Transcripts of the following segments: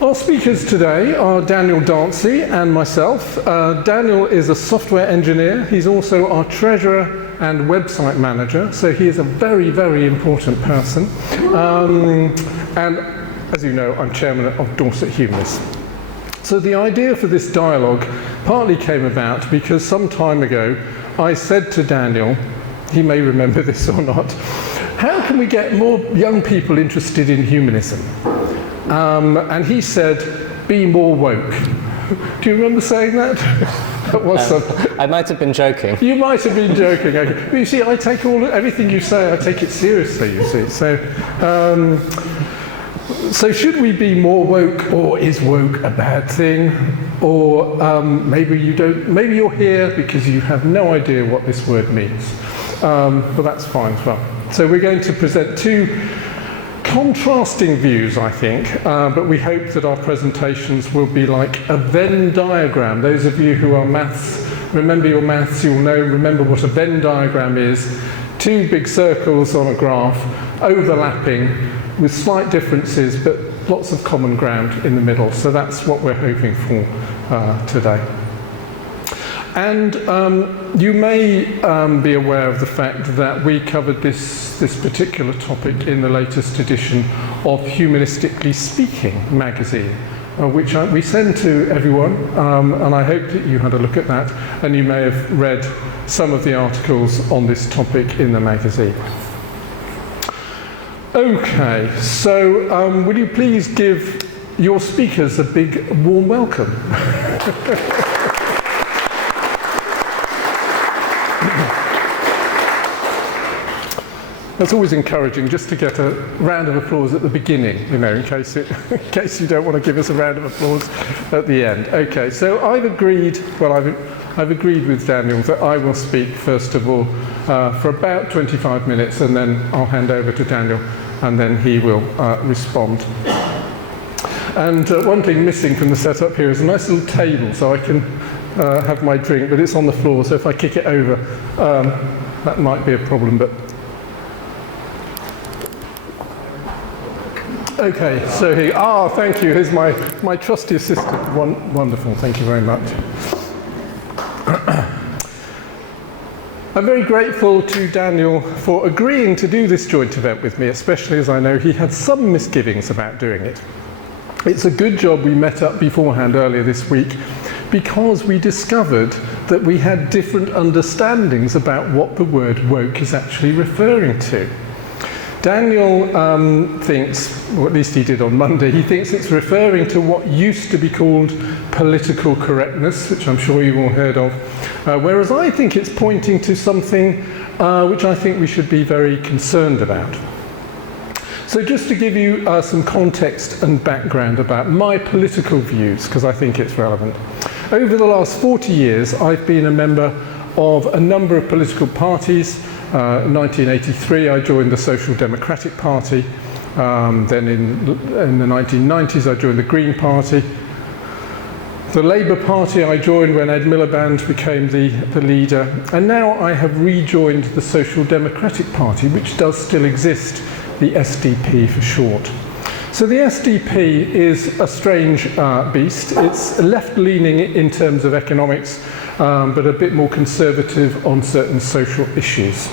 Our speakers today are Daniel Dancey and myself. Daniel is a software engineer. He's also our treasurer and website manager, so he is a very, very important person. And as you know, I'm chairman of Dorset Humanists. So the idea for this dialogue partly came about because some time ago I said to Daniel, he may remember this or not, how can we get more young people interested in humanism? And he said, be more woke. Do you remember saying that? That was I might have been joking. You might have been joking. Okay. But you see, I take everything you say, I take it seriously, you see. So should we be more woke, or is woke a bad thing? Or maybe you're here because you have no idea what this word means. But that's fine as well. So we're going to present two contrasting views, I think, but we hope that our presentations will be like a Venn diagram. Those of you who are maths, remember your maths, you'll remember what a Venn diagram is. Two big circles on a graph, overlapping with slight differences, but lots of common ground in the middle. So that's what we're hoping for today. And you may be aware of the fact that we covered this particular topic in the latest edition of Humanistically Speaking magazine, which we send to everyone, and I hope that you had a look at that, and you may have read some of the articles on this topic in the magazine. Okay, so will you please give your speakers a big warm welcome? That's always encouraging, just to get a round of applause at the beginning, in case you don't want to give us a round of applause at the end. Okay, so I've agreed with Daniel that I will speak first of all for about 25 minutes, and then I'll hand over to Daniel, and then he will respond. And one thing missing from the setup here is a nice little table, so I can have my drink, but it's on the floor, so if I kick it over, that might be a problem. But okay, so thank you. Here's my trusty assistant. Wonderful, thank you very much. I'm very grateful to Daniel for agreeing to do this joint event with me, especially as I know he had some misgivings about doing it. It's a good job we met up beforehand earlier this week, because we discovered that we had different understandings about what the word woke is actually referring to. Daniel thinks, or at least he did on Monday, he thinks it's referring to what used to be called political correctness, which I'm sure you've all heard of, whereas I think it's pointing to something which I think we should be very concerned about. So just to give you some context and background about my political views, because I think it's relevant. Over the last 40 years, I've been a member of a number of political parties. In 1983, I joined the Social Democratic Party. Then in the 1990s, I joined the Green Party. The Labour Party I joined when Ed Miliband became the leader. And now I have rejoined the Social Democratic Party, which does still exist, the SDP for short. So the SDP is a strange beast. It's left-leaning in terms of economics, but a bit more conservative on certain social issues.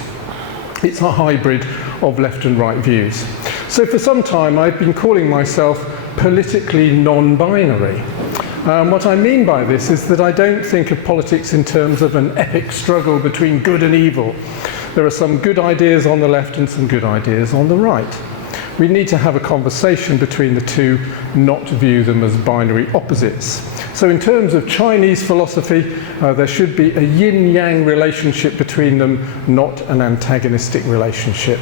It's a hybrid of left and right views. So for some time I've been calling myself politically non-binary. What I mean by this is that I don't think of politics in terms of an epic struggle between good and evil. There are some good ideas on the left and some good ideas on the right. We need to have a conversation between the two, not view them as binary opposites. So in terms of Chinese philosophy, there should be a yin-yang relationship between them, not an antagonistic relationship.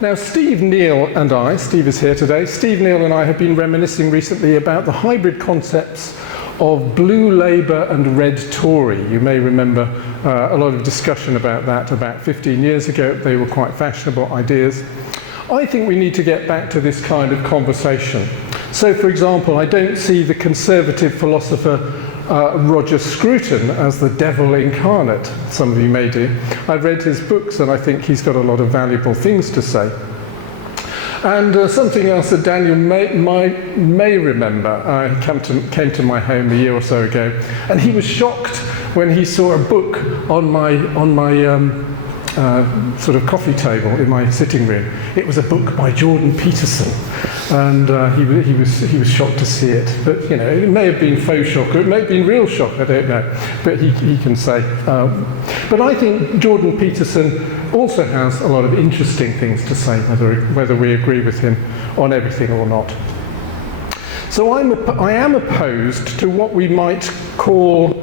Now, Steve Neal and I, Steve is here today, Steve Neal and I have been reminiscing recently about the hybrid concepts of blue Labour and red Tory. You may remember a lot of discussion about that about 15 years ago. They were quite fashionable ideas. I think we need to get back to this kind of conversation. So, for example, I don't see the conservative philosopher Roger Scruton as the devil incarnate. Some of you may do. I've read his books and I think he's got a lot of valuable things to say. And something else that Daniel may remember, he came to my home a year or so ago, and he was shocked when he saw a book on my sort of coffee table in my sitting room. It was a book by Jordan Peterson, and he was shocked to see it. But you know, it may have been faux shock, or it may have been real shock. I don't know. But he can say. But I think Jordan Peterson also has a lot of interesting things to say, whether we agree with him on everything or not. So I am opposed to what we might call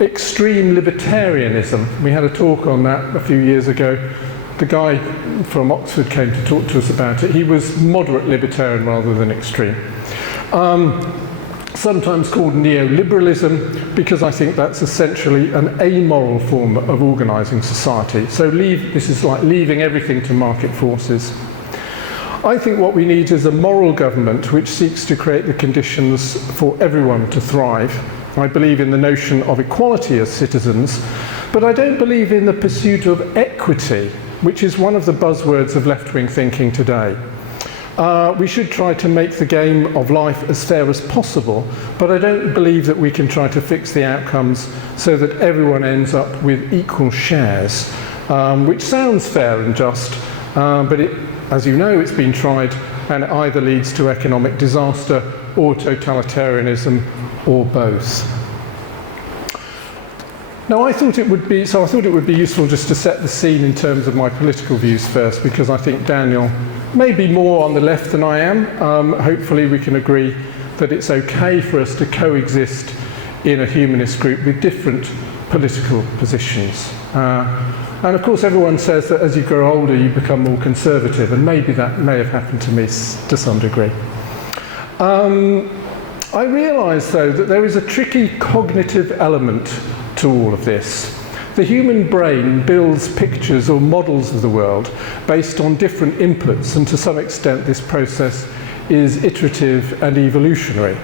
extreme libertarianism. We had a talk on that a few years ago. The guy from Oxford came to talk to us about it. He was moderate libertarian rather than extreme. Sometimes called neoliberalism, because I think that's essentially an amoral form of organising society. So this is like leaving everything to market forces. I think what we need is a moral government which seeks to create the conditions for everyone to thrive. I believe in the notion of equality as citizens, but I don't believe in the pursuit of equity, which is one of the buzzwords of left-wing thinking today. We should try to make the game of life as fair as possible, but I don't believe that we can try to fix the outcomes so that everyone ends up with equal shares, which sounds fair and just, but as you know, it's been tried, and it either leads to economic disaster or totalitarianism, or both. Now, I thought it would be useful just to set the scene in terms of my political views first, because I think Daniel may be more on the left than I am. Hopefully we can agree that it's okay for us to coexist in a humanist group with different political positions. And of course everyone says that as you grow older you become more conservative, and maybe that may have happened to me to some degree. I realise though that there is a tricky cognitive element to all of this. The human brain builds pictures or models of the world based on different inputs, and to some extent this process is iterative and evolutionary.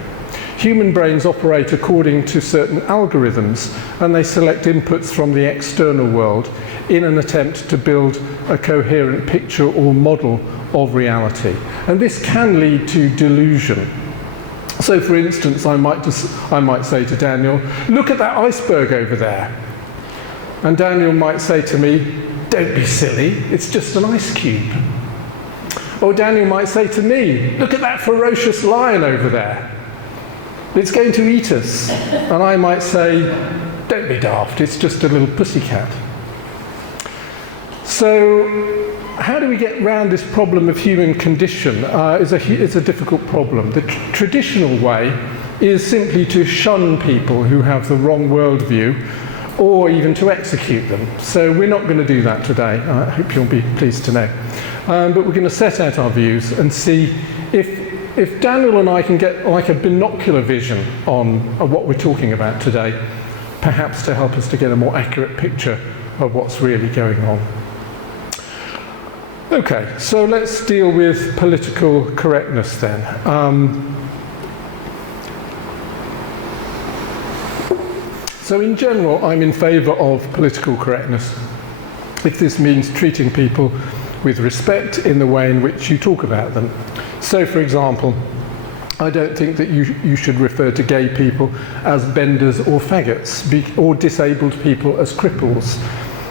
Human brains operate according to certain algorithms, and they select inputs from the external world in an attempt to build a coherent picture or model of reality. And this can lead to delusion. So for instance, I might say to Daniel, look at that iceberg over there. And Daniel might say to me, don't be silly, it's just an ice cube. Or Daniel might say to me, look at that ferocious lion over there. It's going to eat us. And I might say, don't be daft, it's just a little pussycat. So how do we get around this problem of human condition? It's a difficult problem. The traditional way is simply to shun people who have the wrong worldview, or even to execute them. So we're not going to do that today. I hope you'll be pleased to know. But we're going to set out our views and see if Daniel and I can get like a binocular vision on what we're talking about today, perhaps to help us to get a more accurate picture of what's really going on. Okay, so let's deal with political correctness then. So in general, I'm in favour of political correctness, if this means treating people with respect in the way in which you talk about them. So for example, I don't think that you should refer to gay people as benders or faggots, or disabled people as cripples.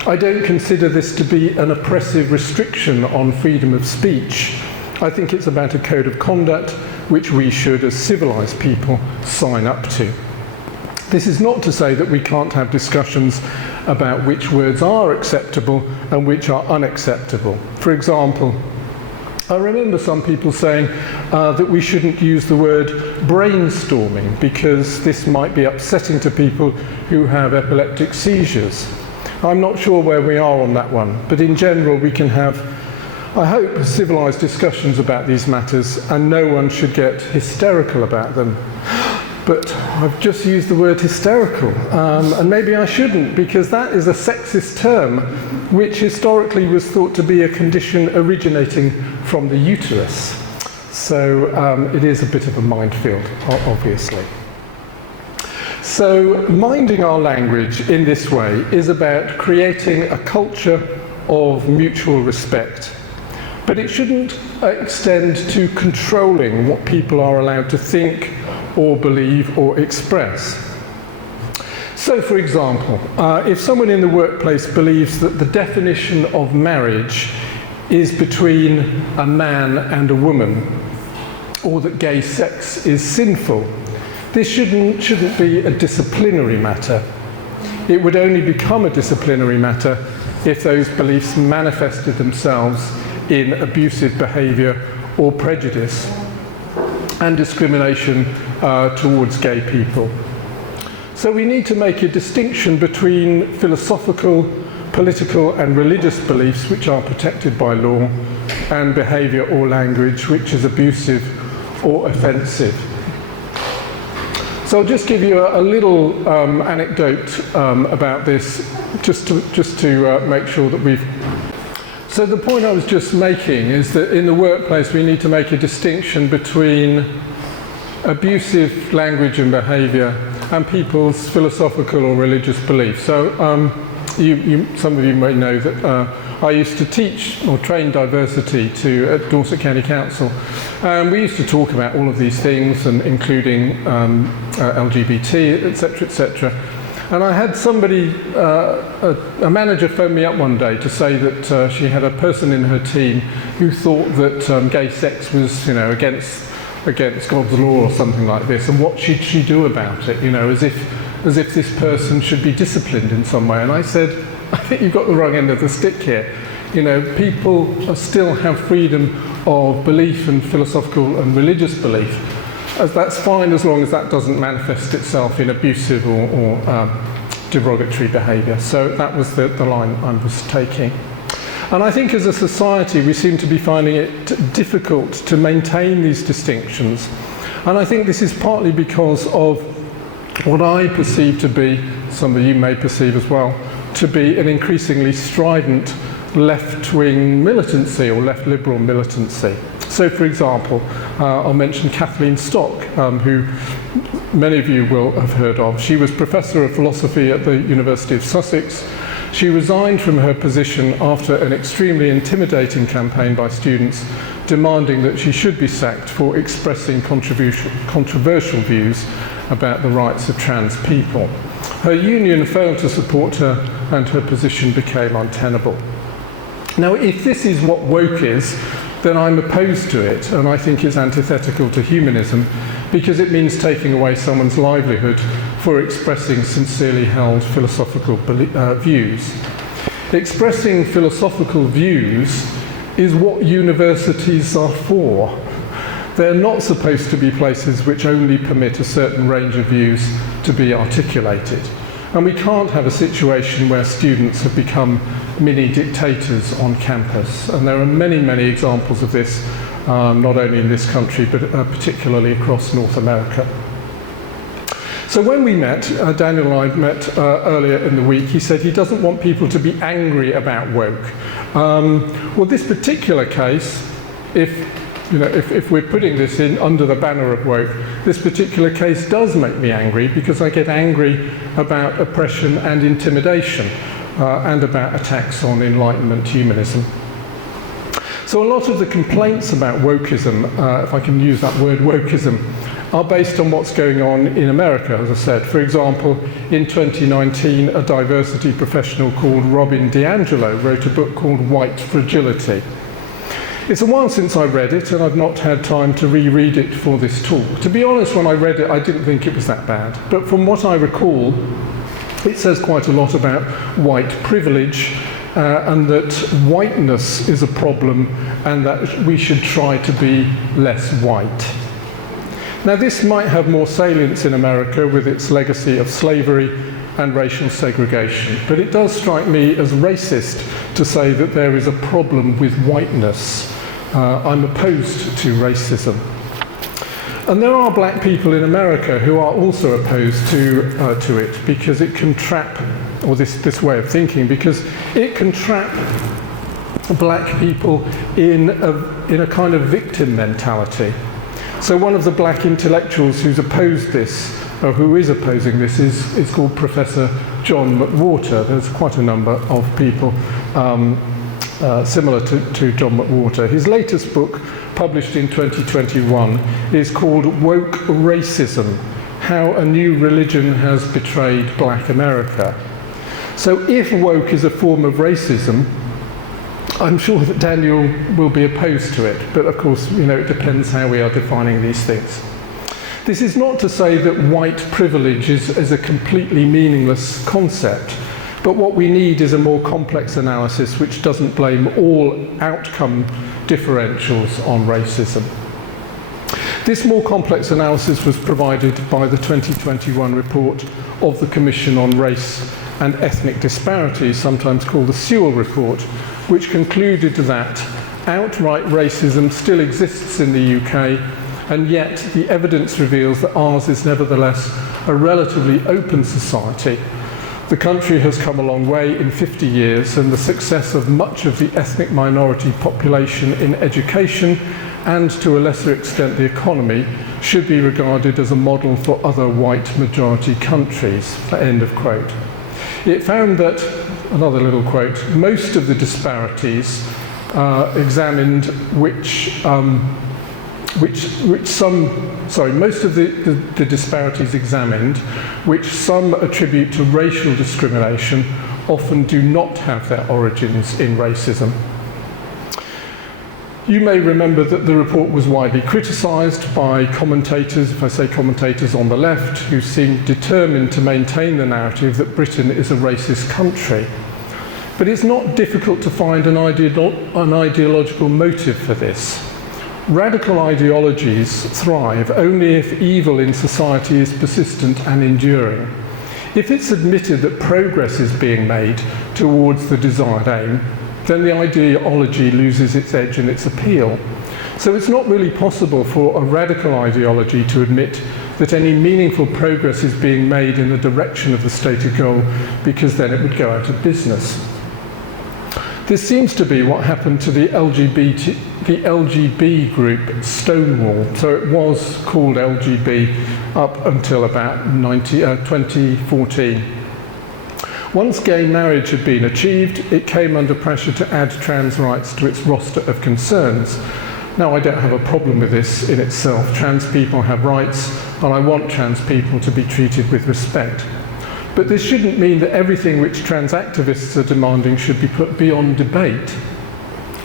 I don't consider this to be an oppressive restriction on freedom of speech. I think it's about a code of conduct which we should, as civilised people, sign up to. This is not to say that we can't have discussions about which words are acceptable and which are unacceptable. For example, I remember some people saying that we shouldn't use the word brainstorming because this might be upsetting to people who have epileptic seizures. I'm not sure where we are on that one, but in general we can have, I hope, civilised discussions about these matters, and no one should get hysterical about them. But I've just used the word hysterical, and maybe I shouldn't, because that is a sexist term which historically was thought to be a condition originating from the uterus. So it is a bit of a minefield, obviously. So minding our language in this way is about creating a culture of mutual respect. But it shouldn't extend to controlling what people are allowed to think or believe or express. So, for example, if someone in the workplace believes that the definition of marriage is between a man and a woman, or that gay sex is sinful, this shouldn't be a disciplinary matter. It would only become a disciplinary matter if those beliefs manifested themselves in abusive behaviour or prejudice and discrimination towards gay people. So we need to make a distinction between philosophical, political and religious beliefs which are protected by law and behaviour or language which is abusive or offensive. So I'll just give you a little anecdote about this, just to make sure that we've... So the point I was just making is that in the workplace we need to make a distinction between abusive language and behaviour and people's philosophical or religious beliefs. So some of you may know that I used to teach or train diversity at Dorset County Council, and we used to talk about all of these things, and including LGBT, etc., etc. And I had somebody, a manager, phone me up one day to say that she had a person in her team who thought that gay sex was, against God's law or something like this, and what should she do about it? As if this person should be disciplined in some way. And I said, I think you've got the wrong end of the stick here. People still have freedom of belief and philosophical and religious belief. That's fine as long as that doesn't manifest itself in abusive or derogatory behaviour. So that was the line I was taking. And I think as a society we seem to be finding it difficult to maintain these distinctions. And I think this is partly because of what I perceive to be, some of you may perceive as well, to be an increasingly strident left-wing militancy or left-liberal militancy. So, for example, I'll mention Kathleen Stock, who many of you will have heard of. She was Professor of Philosophy at the University of Sussex. She resigned from her position after an extremely intimidating campaign by students demanding that she should be sacked for expressing controversial views about the rights of trans people. Her union failed to support her and her position became untenable. Now, if this is what woke is, then I'm opposed to it, and I think it's antithetical to humanism because it means taking away someone's livelihood for expressing sincerely held philosophical views. Expressing philosophical views is what universities are for. They're not supposed to be places which only permit a certain range of views to be articulated. And we can't have a situation where students have become mini dictators on campus. And there are many, many examples of this, not only in this country, but particularly across North America. So when we met, Daniel and I met earlier in the week, he said he doesn't want people to be angry about woke. Well, this particular case, if we're putting this in under the banner of woke, this particular case does make me angry because I get angry about oppression and intimidation and about attacks on Enlightenment humanism. So a lot of the complaints about wokeism, if I can use that word wokeism, are based on what's going on in America, as I said. For example, in 2019, a diversity professional called Robin DiAngelo wrote a book called White Fragility. It's a while since I read it, and I've not had time to reread it for this talk. To be honest, when I read it, I didn't think it was that bad. But from what I recall, it says quite a lot about white privilege, and that whiteness is a problem, and that we should try to be less white. Now, this might have more salience in America with its legacy of slavery and racial segregation, but it does strike me as racist to say that there is a problem with whiteness. I'm opposed to racism. And there are black people in America who are also opposed to it because it can trap, or this way of thinking, because it can trap black people in a kind of victim mentality. So one of the black intellectuals who's opposed this, or who is opposing this, is called Professor John McWhorter. There's quite a number of people similar to John McWhorter. His latest book, published in 2021, is called Woke Racism: How a New Religion Has Betrayed Black America. So if woke is a form of racism, I'm sure that Daniel will be opposed to it, but of course, it depends how we are defining these things. This is not to say that white privilege is a completely meaningless concept, but what we need is a more complex analysis which doesn't blame all outcome differentials on racism. This more complex analysis was provided by the 2021 report of the Commission on Race and Ethnic Disparities, sometimes called the Sewell Report, which concluded that outright racism still exists in the UK, and yet the evidence reveals that ours is nevertheless a relatively open society. The country has come a long way in 50 years, and the success of much of the ethnic minority population in education and to a lesser extent the economy should be regarded as a model for other white majority countries. End of quote. It found that, another little quote, most of the disparities examined most of the disparities examined, which some attribute to racial discrimination, often do not have their origins in racism. You may remember that the report was widely criticised by commentators, if I say commentators on the left, who seemed determined to maintain the narrative that Britain is a racist country. But it's not difficult to find an ideological motive for this. Radical ideologies thrive only if evil in society is persistent and enduring. If it's admitted that progress is being made towards the desired aim, then the ideology loses its edge and its appeal. So it's not really possible for a radical ideology to admit that any meaningful progress is being made in the direction of the stated goal, because then it would go out of business. This seems to be what happened to the LGB group Stonewall. So it was called LGB up until about 2014. Once gay marriage had been achieved, it came under pressure to add trans rights to its roster of concerns. Now, I don't have a problem with this in itself. Trans people have rights, and I want trans people to be treated with respect. But this shouldn't mean that everything which trans activists are demanding should be put beyond debate.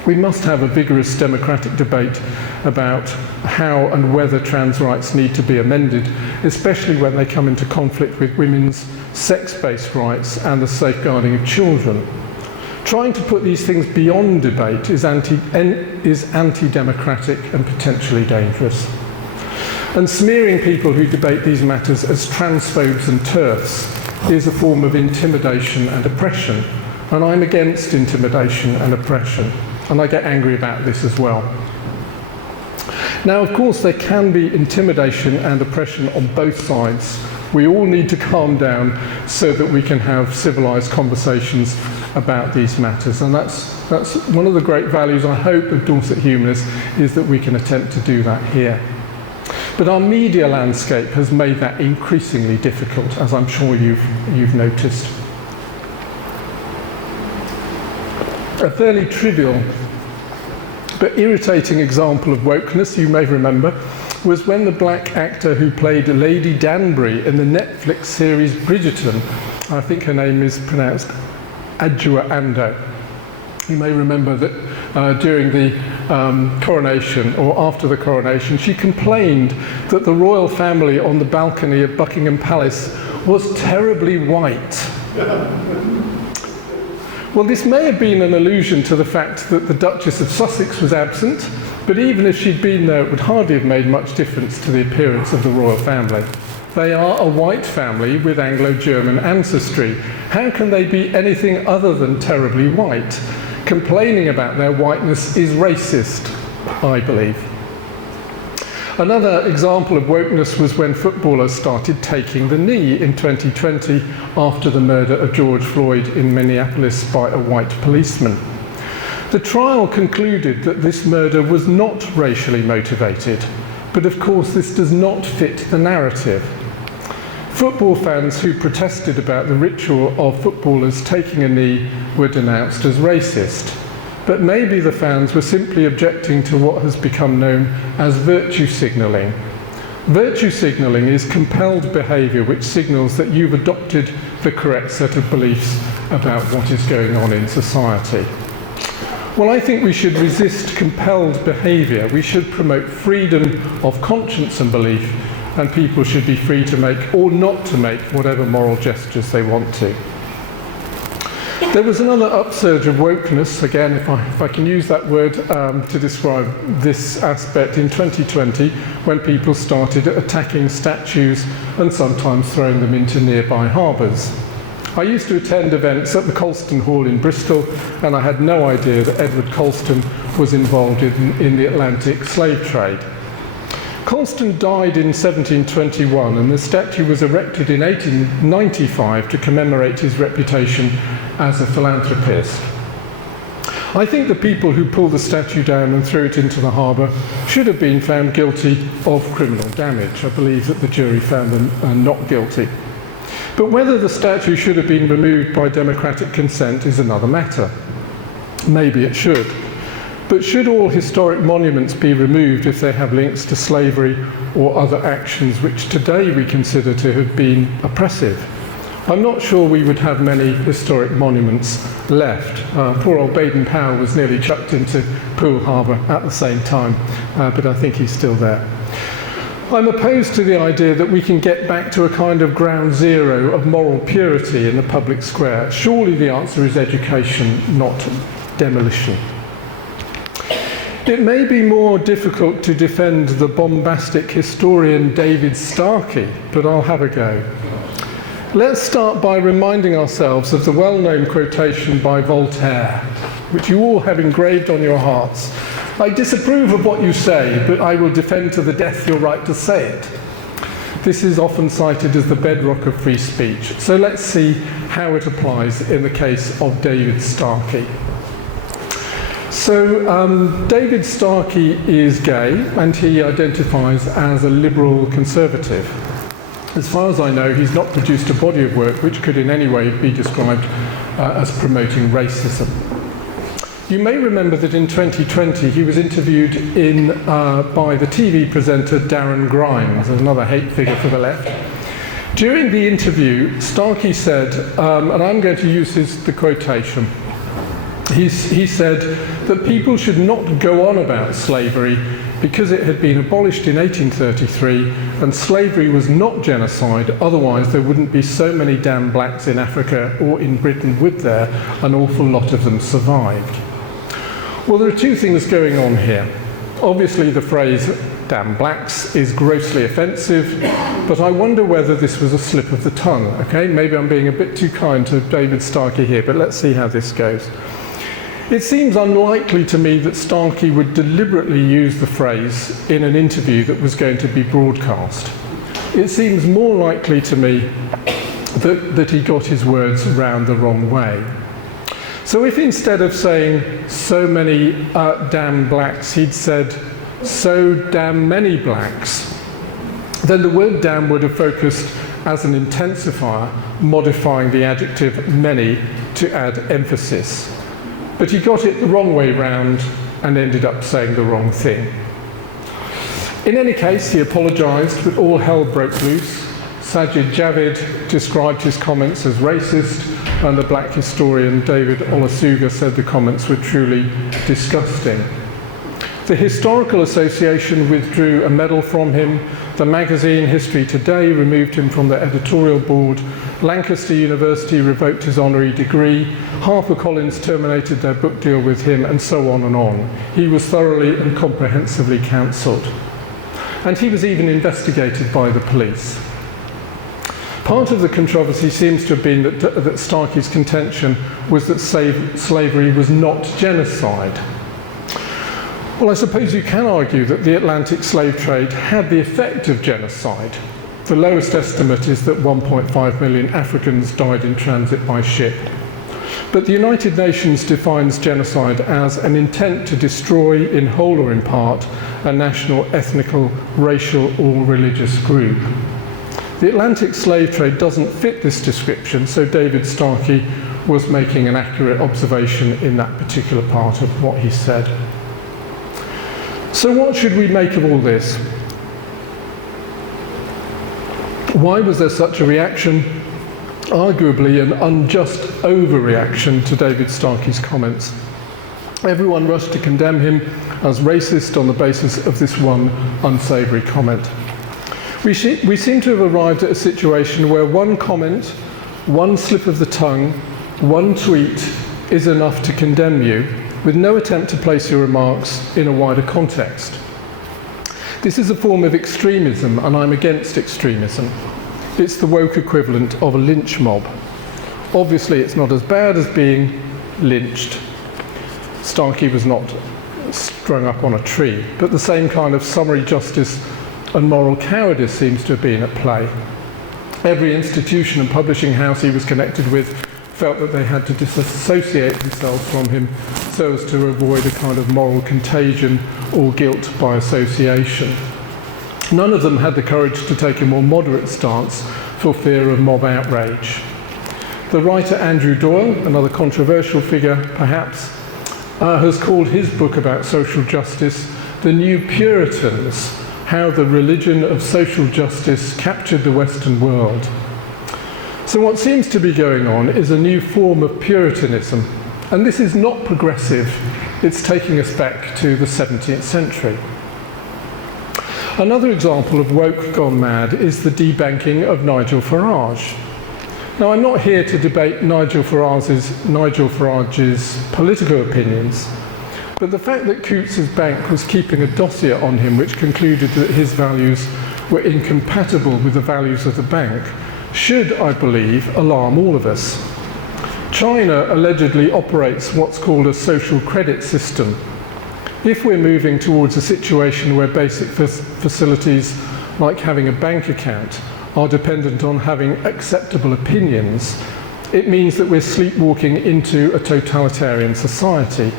We must have a vigorous democratic debate about how and whether trans rights need to be amended, especially when they come into conflict with women's sex-based rights and the safeguarding of children. Trying to put these things beyond debate is anti-democratic and potentially dangerous. And smearing people who debate these matters as transphobes and TERFs is a form of intimidation and oppression. And I'm against intimidation and oppression. And I get angry about this as well. Now, of course, there can be intimidation and oppression on both sides. We all need to calm down so that we can have civilized conversations about these matters. And that's one of the great values, I hope, of Dorset Humanists, is that we can attempt to do that here. But our media landscape has made that increasingly difficult, as I'm sure you've noticed. A fairly trivial but irritating example of wokeness, you may remember, was when the black actor who played Lady Danbury in the Netflix series Bridgerton, I think her name is pronounced Adjoa Ando. You may remember that during the coronation, or after the coronation, she complained that the royal family on the balcony of Buckingham Palace was terribly white. Well, this may have been an allusion to the fact that the Duchess of Sussex was absent, but even if she'd been there, it would hardly have made much difference to the appearance of the royal family. They are a white family with Anglo-German ancestry. How can they be anything other than terribly white? Complaining about their whiteness is racist, I believe. Another example of wokeness was when footballers started taking the knee in 2020 after the murder of George Floyd in Minneapolis by a white policeman. The trial concluded that this murder was not racially motivated, but of course this does not fit the narrative. Football fans who protested about the ritual of footballers taking a knee were denounced as racist. but maybe the fans were simply objecting to what has become known as virtue signalling. Virtue signalling is compelled behaviour which signals that you've adopted the correct set of beliefs about what is going on in society. Well, I think we should resist compelled behaviour. We should promote freedom of conscience and belief, and people should be free to make or not to make whatever moral gestures they want to. There was another upsurge of wokeness, again, if I can use that word to describe this aspect, in 2020, when people started attacking statues and sometimes throwing them into nearby harbours. I used to attend events at the Colston Hall in Bristol, and I had no idea that Edward Colston was involved in the Atlantic slave trade. Colston died in 1721, and the statue was erected in 1895 to commemorate his reputation as a philanthropist. I think the people who pulled the statue down and threw it into the harbour should have been found guilty of criminal damage. I believe that the jury found them not guilty. But whether the statue should have been removed by democratic consent is another matter. Maybe it should. But should all historic monuments be removed if they have links to slavery or other actions which today we consider to have been oppressive? I'm not sure we would have many historic monuments left. Poor old Baden-Powell was nearly chucked into Poole Harbour at the same time, but I think he's still there. I'm opposed to the idea that we can get back to a kind of ground zero of moral purity in the public square. Surely the answer is education, not demolition. It may be more difficult to defend the bombastic historian David Starkey, but I'll have a go. Let's start by reminding ourselves of the well-known quotation by Voltaire, which you all have engraved on your hearts. I disapprove of what you say, but I will defend to the death your right to say it. This is often cited as the bedrock of free speech. So let's see how it applies in the case of David Starkey. So David Starkey is gay, and he identifies as a liberal conservative. As far as I know, he's not produced a body of work which could in any way be described as promoting racism. You may remember that in 2020 he was interviewed by the TV presenter Darren Grimes, another hate figure for the left. During the interview, Starkey said, and I'm going to use the quotation, he said that people should not go on about slavery because it had been abolished in 1833 and slavery was not genocide, otherwise there wouldn't be so many damn blacks in Africa or in Britain, would there? An awful lot of them survived. Well, there are two things going on here. Obviously the phrase damn blacks is grossly offensive, but I wonder whether this was a slip of the tongue, okay? Maybe I'm being a bit too kind to David Starkey here, but let's see how this goes. It seems unlikely to me that Starkey would deliberately use the phrase in an interview that was going to be broadcast. It seems more likely to me that he got his words round the wrong way. So if instead of saying so many damn blacks, he'd said so damn many blacks, then the word damn would have focused as an intensifier, modifying the adjective many to add emphasis. But he got it the wrong way round and ended up saying the wrong thing. In any case, he apologised, but all hell broke loose. Sajid Javid described his comments as racist, and the black historian David Olusoga said the comments were truly disgusting. The Historical Association withdrew a medal from him. The magazine History Today removed him from the editorial board. Lancaster University revoked his honorary degree. HarperCollins terminated their book deal with him, and so on and on. He was thoroughly and comprehensively cancelled. And he was even investigated by the police. Part of the controversy seems to have been that Starkey's contention was that slavery was not genocide. Well, I suppose you can argue that the Atlantic slave trade had the effect of genocide. The lowest estimate is that 1.5 million Africans died in transit by ship. But the United Nations defines genocide as an intent to destroy, in whole or in part, a national, ethnical, racial or religious group. The Atlantic slave trade doesn't fit this description, so David Starkey was making an accurate observation in that particular part of what he said. So what should we make of all this? Why was there such a reaction? Arguably an unjust overreaction to David Starkey's comments. Everyone rushed to condemn him as racist on the basis of this one unsavoury comment. We seem to have arrived at a situation where one comment, one slip of the tongue, one tweet is enough to condemn you, with no attempt to place your remarks in a wider context. This is a form of extremism, and I'm against extremism. It's the woke equivalent of a lynch mob. Obviously, it's not as bad as being lynched. Starkey was not strung up on a tree, but the same kind of summary justice and moral cowardice seems to have been at play. Every institution and publishing house he was connected with felt that they had to disassociate themselves from him so as to avoid a kind of moral contagion or guilt by association. None of them had the courage to take a more moderate stance for fear of mob outrage. The writer Andrew Doyle, another controversial figure perhaps, has called his book about social justice The New Puritans: How the Religion of Social Justice Captured the Western World. So what seems to be going on is a new form of Puritanism, and this is not progressive. It's taking us back to the 17th century. Another example of woke gone mad is the debanking of Nigel Farage. Now, I'm not here to debate Nigel Farage's political opinions, but the fact that Coutts's bank was keeping a dossier on him which concluded that his values were incompatible with the values of the bank should, I believe, alarm all of us. China allegedly operates what's called a social credit system. If we're moving towards a situation where basic facilities like having a bank account are dependent on having acceptable opinions, it means that we're sleepwalking into a totalitarian society,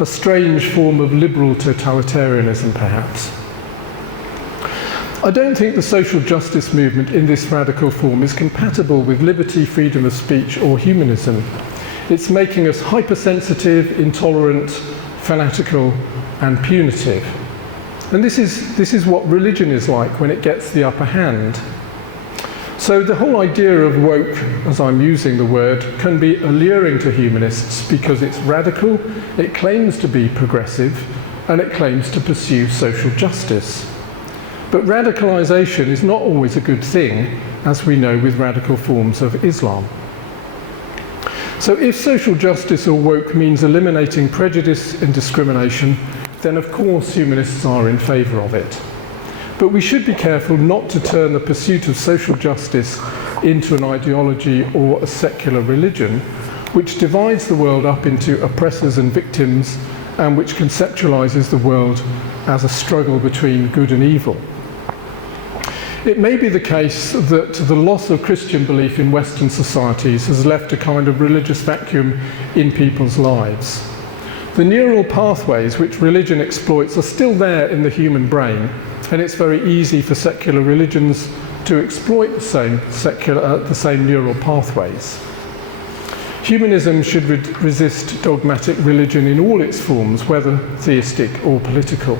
a strange form of liberal totalitarianism perhaps. I don't think the social justice movement in this radical form is compatible with liberty, freedom of speech or humanism. It's making us hypersensitive, intolerant, fanatical and punitive. And this is what religion is like when it gets the upper hand. So the whole idea of woke, as I'm using the word, can be alluring to humanists because it's radical, it claims to be progressive, and it claims to pursue social justice. But radicalisation is not always a good thing, as we know with radical forms of Islam. So if social justice or woke means eliminating prejudice and discrimination, then of course humanists are in favour of it. But we should be careful not to turn the pursuit of social justice into an ideology or a secular religion, which divides the world up into oppressors and victims, and which conceptualises the world as a struggle between good and evil. It may be the case that the loss of Christian belief in Western societies has left a kind of religious vacuum in people's lives. The neural pathways which religion exploits are still there in the human brain, and it's very easy for secular religions to exploit the same neural pathways. Humanism should resist dogmatic religion in all its forms, whether theistic or political.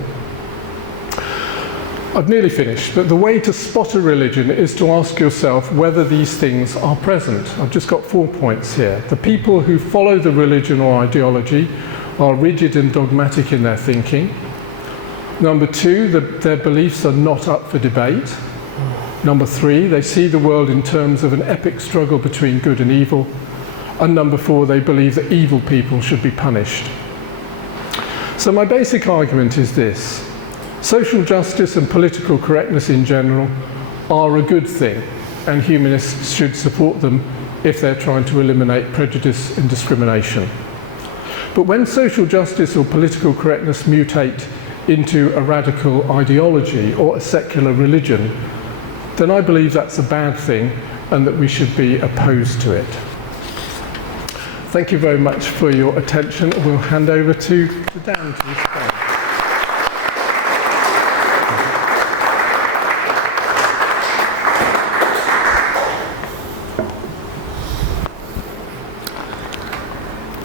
I've nearly finished, but the way to spot a religion is to ask yourself whether these things are present. I've just got 4 points here. The people who follow the religion or ideology are rigid and dogmatic in their thinking. Number 2, their beliefs are not up for debate. Number 3, they see the world in terms of an epic struggle between good and evil. And number 4, they believe that evil people should be punished. So my basic argument is this: social justice and political correctness in general are a good thing, and humanists should support them if they're trying to eliminate prejudice and discrimination. But when social justice or political correctness mutate into a radical ideology or a secular religion, then I believe that's a bad thing and that we should be opposed to it. Thank you very much for your attention. We'll hand over to Dan to respond.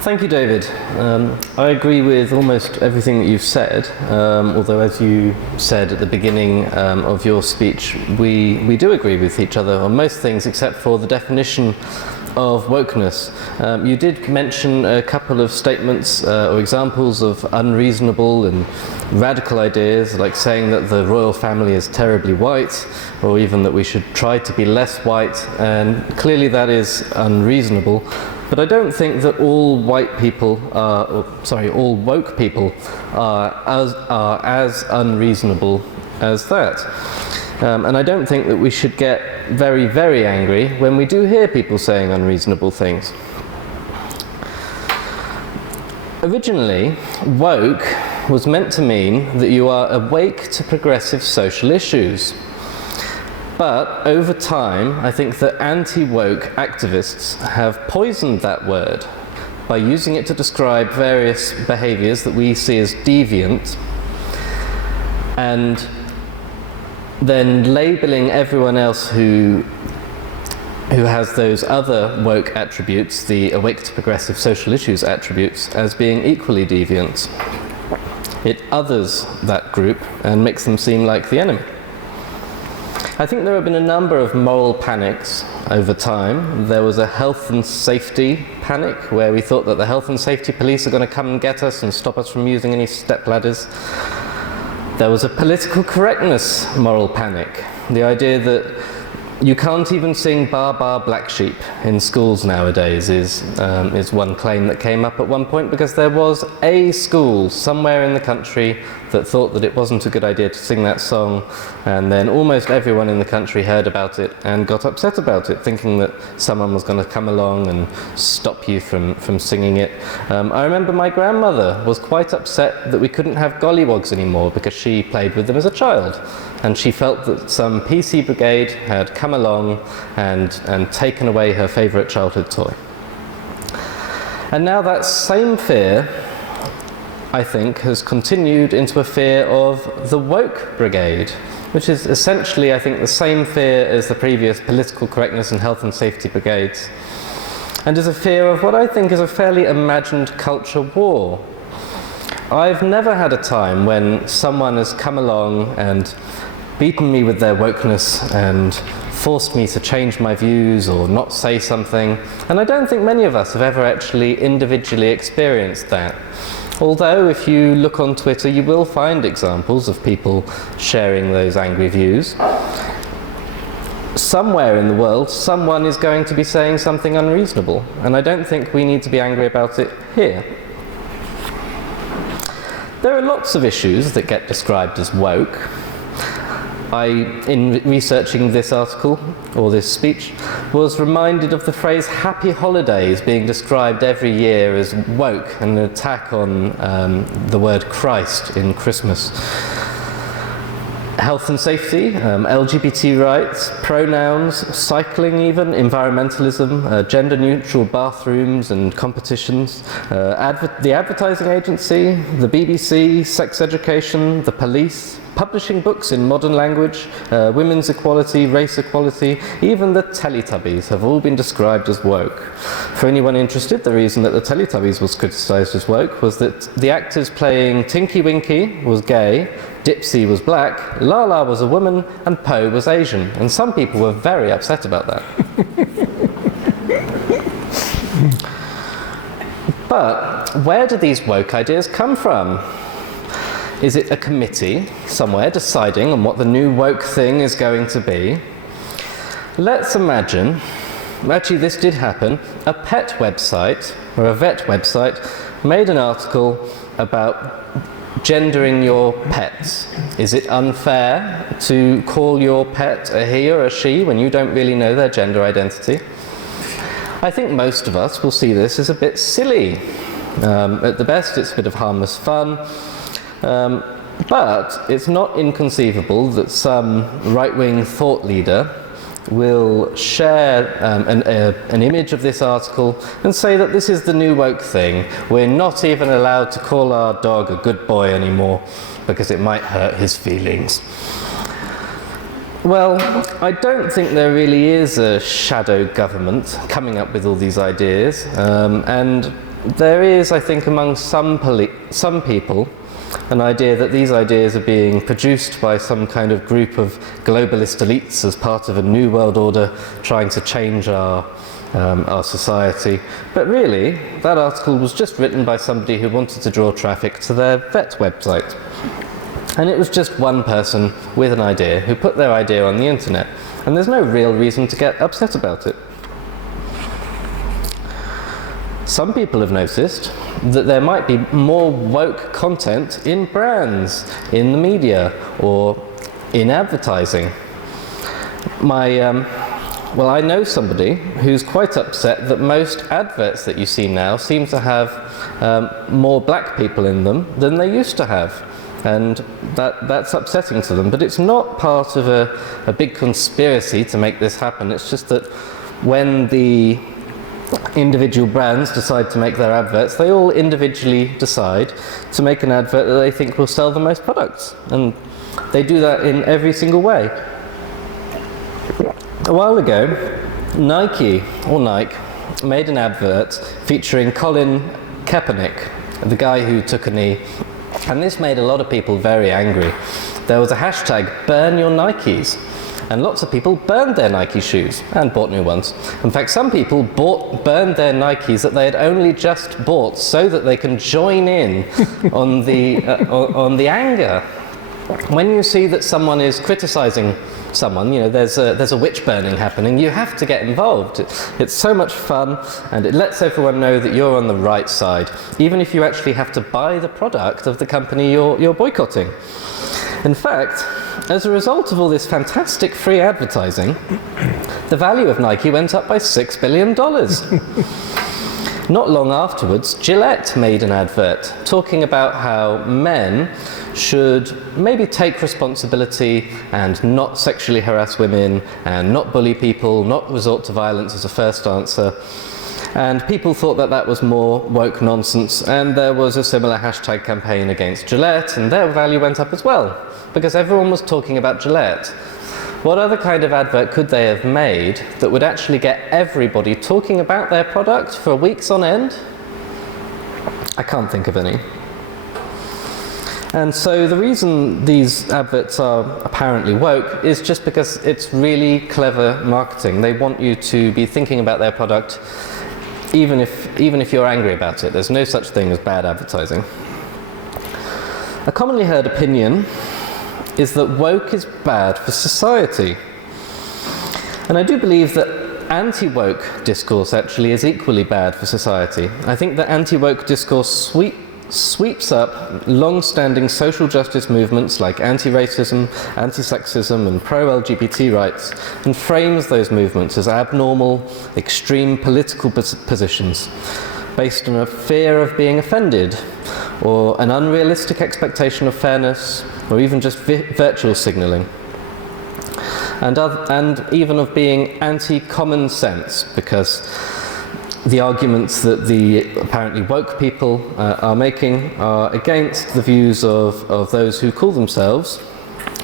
Thank you, David. I agree with almost everything that you've said, although as you said at the beginning of your speech, we do agree with each other on most things except for the definition of wokeness. You did mention a couple of statements or examples of unreasonable and radical ideas, like saying that the royal family is terribly white, or even that we should try to be less white, and clearly that is unreasonable. But I don't think that all white people all woke people are as unreasonable as that. And I don't think that we should get very, very angry when we do hear people saying unreasonable things. Originally, woke was meant to mean that you are awake to progressive social issues. But over time, I think that anti-woke activists have poisoned that word by using it to describe various behaviours that we see as deviant, and then labelling everyone else who has those other woke attributes, the awake to progressive social issues attributes, as being equally deviant. It others that group and makes them seem like the enemy. I think there have been a number of moral panics over time. There was a health and safety panic, where we thought that the health and safety police are going to come and get us and stop us from using any step ladders. There was a political correctness moral panic, the idea that you can't even sing Bar Bar Black Sheep in schools nowadays is one claim that came up at one point, because there was a school somewhere in the country that thought that it wasn't a good idea to sing that song, and then almost everyone in the country heard about it and got upset about it, thinking that someone was going to come along and stop you from singing it. I remember my grandmother was quite upset that we couldn't have gollywogs anymore because she played with them as a child, and she felt that some PC brigade had come along and taken away her favourite childhood toy. And now that same fear, I think, has continued into a fear of the woke brigade, which is essentially, I think, the same fear as the previous political correctness and health and safety brigades, and is a fear of what I think is a fairly imagined culture war. I've never had a time when someone has come along and beaten me with their wokeness and forced me to change my views or not say something, and I don't think many of us have ever actually individually experienced that. Although if you look on Twitter, you will find examples of people sharing those angry views. Somewhere in the world, someone is going to be saying something unreasonable, and I don't think we need to be angry about it here. There are lots of issues that get described as woke. In researching this article, or this speech, was reminded of the phrase happy holidays being described every year as woke, and an attack on the word Christ in Christmas. Health and safety, LGBT rights, pronouns, cycling even, environmentalism, gender-neutral bathrooms and competitions, the advertising agency, the BBC, sex education, the police, publishing books in modern language, women's equality, race equality, even the Teletubbies have all been described as woke. For anyone interested, the reason that the Teletubbies was criticised as woke was that the actors playing Tinky Winky was gay, Dipsy was black, Lala was a woman, and Po was Asian, and some people were very upset about that. But where do these woke ideas come from? Is it a committee somewhere deciding on what the new woke thing is going to be? Let's imagine, actually this did happen, a pet website, or a vet website, made an article about gendering your pets. Is it unfair to call your pet a he or a she when you don't really know their gender identity? I think most of us will see this as a bit silly. At the best, it's a bit of harmless fun. But it's not inconceivable that some right-wing thought leader will share an image of this article and say that this is the new woke thing. We're not even allowed to call our dog a good boy anymore because it might hurt his feelings. Well, I don't think there really is a shadow government coming up with all these ideas, and there is, I think, among some people, an idea that these ideas are being produced by some kind of group of globalist elites as part of a new world order trying to change our society. But really, that article was just written by somebody who wanted to draw traffic to their vet website. And it was just one person with an idea who put their idea on the internet. And there's no real reason to get upset about it. Some people have noticed that there might be more woke content in brands, in the media, or in advertising. Well, I know somebody who's quite upset that most adverts that you see now seem to have more black people in them than they used to have. And that's upsetting to them. But it's not part of a big conspiracy to make this happen. It's just that when the individual brands decide to make their adverts, they all individually decide to make an advert that they think will sell the most products. And they do that in every single way. A while ago, Nike made an advert featuring Colin Kaepernick, the guy who took a knee. And this made a lot of people very angry. There was a hashtag, burn your Nikes. And lots of people burned their Nike shoes and bought new ones. In fact, some people burned their Nikes that they had only just bought so that they can join in on the anger. When you see that someone is criticizing someone, there's a witch burning happening, you have to get involved. It's so much fun, and it lets everyone know that you're on the right side, even if you actually have to buy the product of the company you're boycotting. In fact, as a result of all this fantastic free advertising, the value of Nike went up by $6 billion. Not long afterwards, Gillette made an advert talking about how men should maybe take responsibility and not sexually harass women and not bully people, not resort to violence as a first answer. And people thought that that was more woke nonsense, and there was a similar hashtag campaign against Gillette, and their value went up as well, because everyone was talking about Gillette. What other kind of advert could they have made that would actually get everybody talking about their product for weeks on end? I can't think of any. And so the reason these adverts are apparently woke is just because it's really clever marketing. They want you to be thinking about their product even if you're angry about it. There's no such thing as bad advertising. A commonly heard opinion is that woke is bad for society. And I do believe that anti-woke discourse actually is equally bad for society. I think that anti-woke discourse sweeps up long-standing social justice movements like anti-racism, anti-sexism and pro-LGBT rights and frames those movements as abnormal, extreme political positions based on a fear of being offended or an unrealistic expectation of fairness or even just virtual signalling. And even of being anti-common sense, because the arguments that the apparently woke people are making are against the views of those who call themselves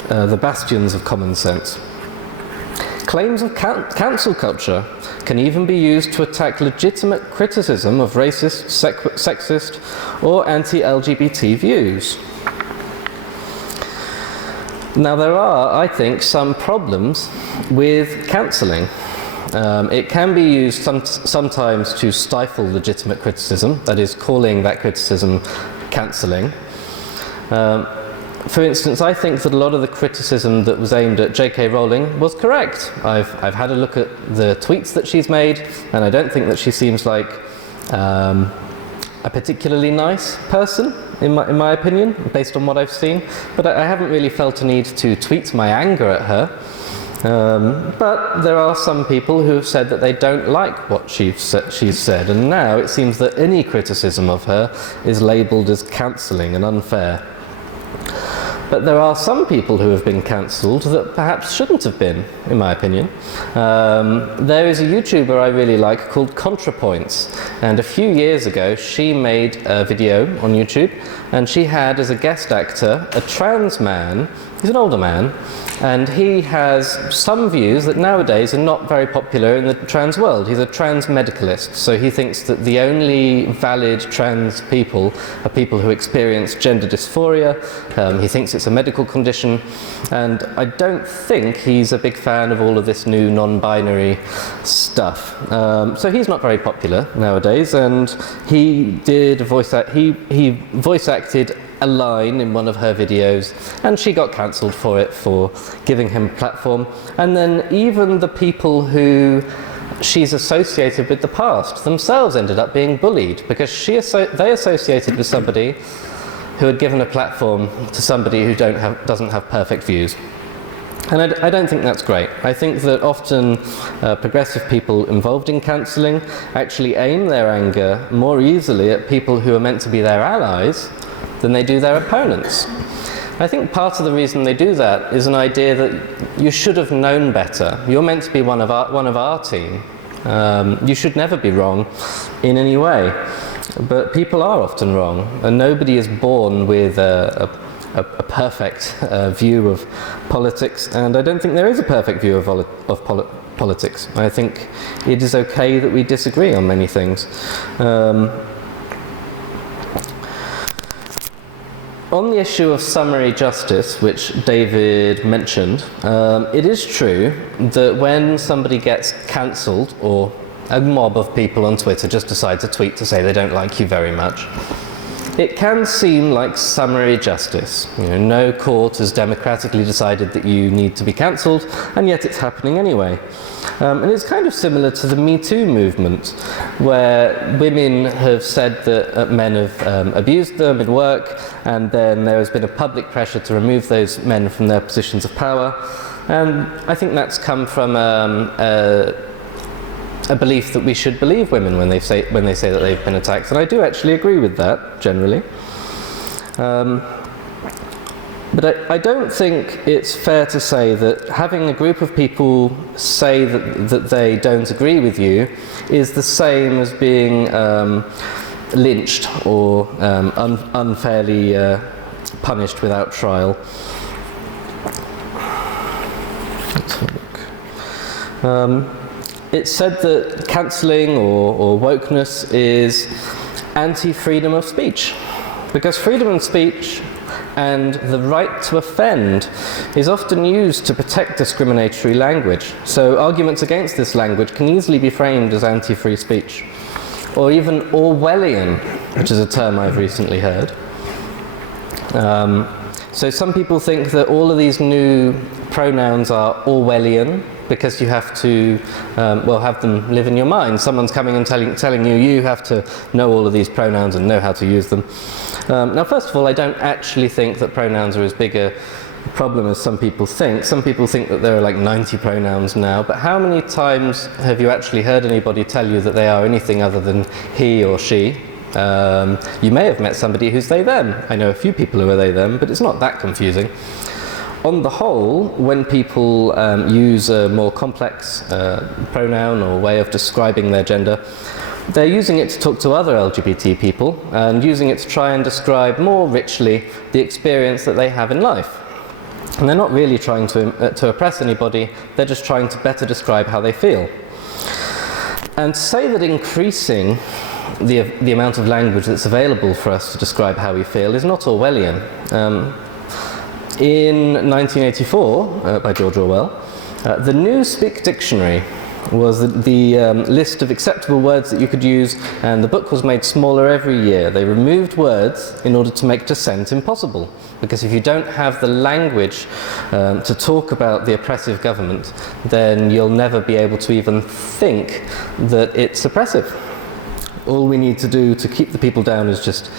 the bastions of common sense. Claims of cancel culture can even be used to attack legitimate criticism of racist, sexist, or anti-LGBT views. Now there are, I think, some problems with cancelling. It can be used sometimes to stifle legitimate criticism, that is, calling that criticism cancelling. For instance, I think that a lot of the criticism that was aimed at J.K. Rowling was correct. I've had a look at the tweets that she's made, and I don't think that she seems like a particularly nice person, in my opinion, based on what I've seen. But I haven't really felt a need to tweet my anger at her. But there are some people who have said that they don't like what she's said, and now it seems that any criticism of her is labelled as cancelling and unfair. But there are some people who have been cancelled that perhaps shouldn't have been, in my opinion. There is a YouTuber I really like called ContraPoints, and a few years ago she made a video on YouTube, and she had as a guest actor a trans man He's an older man, and he has some views that nowadays are not very popular in the trans world. He's a trans medicalist, so he thinks that the only valid trans people are people who experience gender dysphoria. He thinks it's a medical condition, and I don't think he's a big fan of all of this new non-binary stuff. So he's not very popular nowadays, and he did he voice acted a line in one of her videos, and she got cancelled for it, for giving him a platform. And then even the people who she's associated with the past themselves ended up being bullied, because they associated with somebody who had given a platform to somebody who doesn't have perfect views. And I don't think that's great. I think that often progressive people involved in cancelling actually aim their anger more easily at people who are meant to be their allies than they do their opponents. I think part of the reason they do that is an idea that you should have known better. You're meant to be one of our team. You should never be wrong in any way. But people are often wrong, and nobody is born with a perfect view of politics, and I don't think there is a perfect view of politics. I think it is okay that we disagree on many things. On the issue of summary justice, which David mentioned, it is true that when somebody gets cancelled, or a mob of people on Twitter just decide to tweet to say they don't like you very much, it can seem like summary justice. No court has democratically decided that you need to be cancelled, and yet it's happening anyway. And it's kind of similar to the Me Too movement, where women have said that men have abused them in work, and then there has been a public pressure to remove those men from their positions of power. And I think that's come from a belief that we should believe women when they say that they've been attacked, and I do actually agree with that generally. But I don't think it's fair to say that having a group of people say that they don't agree with you is the same as being lynched or unfairly punished without trial. Let's have a look. It's said that cancelling or wokeness is anti-freedom of speech, because freedom of speech and the right to offend is often used to protect discriminatory language. So arguments against this language can easily be framed as anti-free speech, or even Orwellian, which is a term I've recently heard. So some people think that all of these new pronouns are Orwellian because you have to, have them live in your mind. Someone's coming and telling you, you have to know all of these pronouns and know how to use them. Now, first of all, I don't actually think that pronouns are as big a problem as some people think. Some people think that there are like 90 pronouns now, but how many times have you actually heard anybody tell you that they are anything other than he or she? You may have met somebody who's they, them. I know a few people who are they, them, but it's not that confusing. On the whole, when people use a more complex pronoun or way of describing their gender, they're using it to talk to other LGBT people and using it to try and describe more richly the experience that they have in life. And they're not really trying to oppress anybody, they're just trying to better describe how they feel. And to say that increasing the amount of language that's available for us to describe how we feel is not Orwellian. In 1984, by George Orwell, the Newspeak Dictionary was the list of acceptable words that you could use, and the book was made smaller every year. They removed words in order to make dissent impossible, because if you don't have the language to talk about the oppressive government, then you'll never be able to even think that it's oppressive. All we need to do to keep the people down is just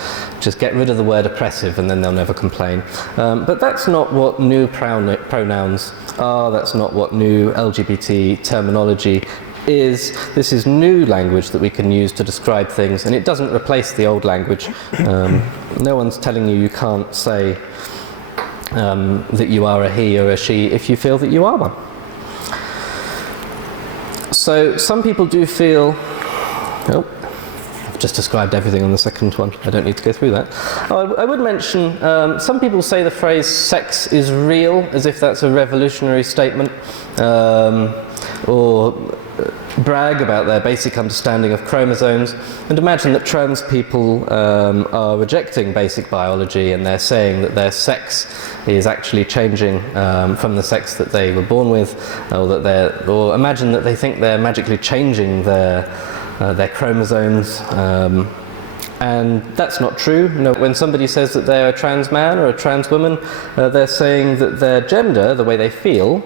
get rid of the word oppressive, and then they'll never complain. But that's not what new pronouns are, that's not what new LGBT terminology is. This is new language that we can use to describe things, and it doesn't replace the old language. No one's telling you can't say that you are a he or a she if you feel that you are one. So some people do feel... just described everything on the second one. I don't need to go through that. Oh, I would mention, some people say the phrase sex is real, as if that's a revolutionary statement, or brag about their basic understanding of chromosomes, and imagine that trans people are rejecting basic biology and they're saying that their sex is actually changing from the sex that they were born with, or imagine that they think they're magically changing their chromosomes, and that's not true. When somebody says that they're a trans man or a trans woman, they're saying that their gender, the way they feel,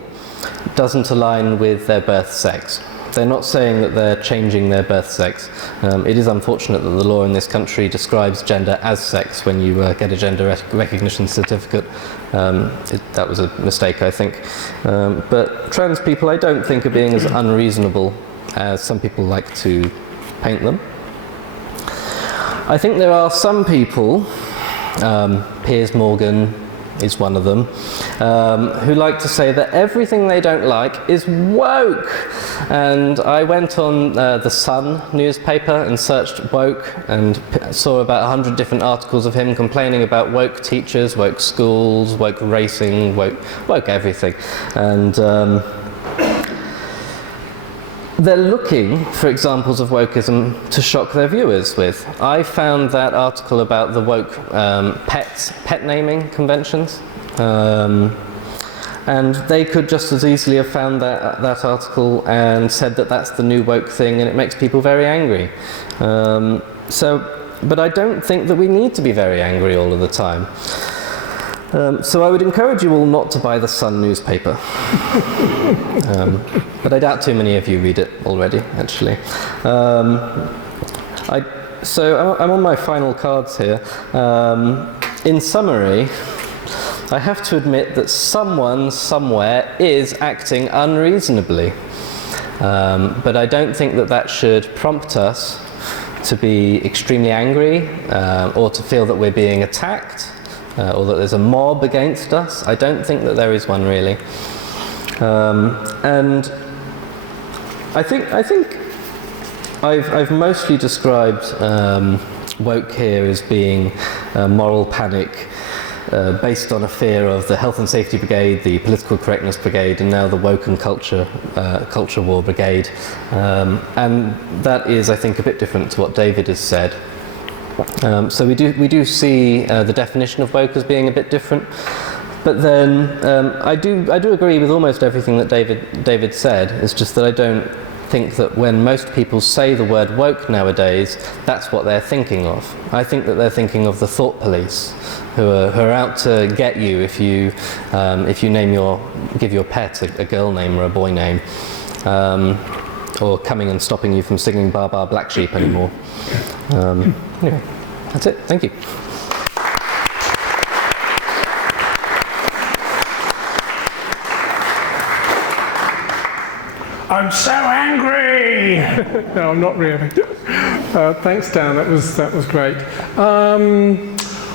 doesn't align with their birth sex. They're not saying that they're changing their birth sex. It is unfortunate that the law in this country describes gender as sex when you get a gender recognition certificate. That was a mistake, I think. But trans people, I don't think, are being as unreasonable as some people like to paint them. I think there are some people, Piers Morgan is one of them, who like to say that everything they don't like is woke. And I went on the Sun newspaper and searched woke and saw about 100 different articles of him complaining about woke teachers, woke schools, woke racing, woke everything. And they're looking for examples of wokeism to shock their viewers with. I found that article about the woke pet naming conventions, and they could just as easily have found that article and said that that's the new woke thing, and it makes people very angry. But I don't think that we need to be very angry all of the time. So I would encourage you all not to buy the Sun newspaper. But I doubt too many of you read it already, actually. So I'm on my final cards here. In summary, I have to admit that someone somewhere is acting unreasonably. But I don't think that should prompt us to be extremely angry, or to feel that we're being attacked, or that there's a mob against us. I don't think that there is one, really. And I think I've mostly described woke here as being a moral panic based on a fear of the Health and Safety Brigade, the Political Correctness Brigade, and now the Woke and Culture War Brigade. And that is, I think, a bit different to what David has said. So we do see the definition of woke as being a bit different. But then I do agree with almost everything that David said. It's just that I don't think that when most people say the word woke nowadays, that's what they're thinking of. I think that they're thinking of the thought police, who are out to get you if you give your pet a girl name or a boy name, or coming and stopping you from singing Bar Bar Black Sheep anymore. Anyway, that's it. Thank you. I'm so angry! No, I'm not really. Thanks, Dan. That was great.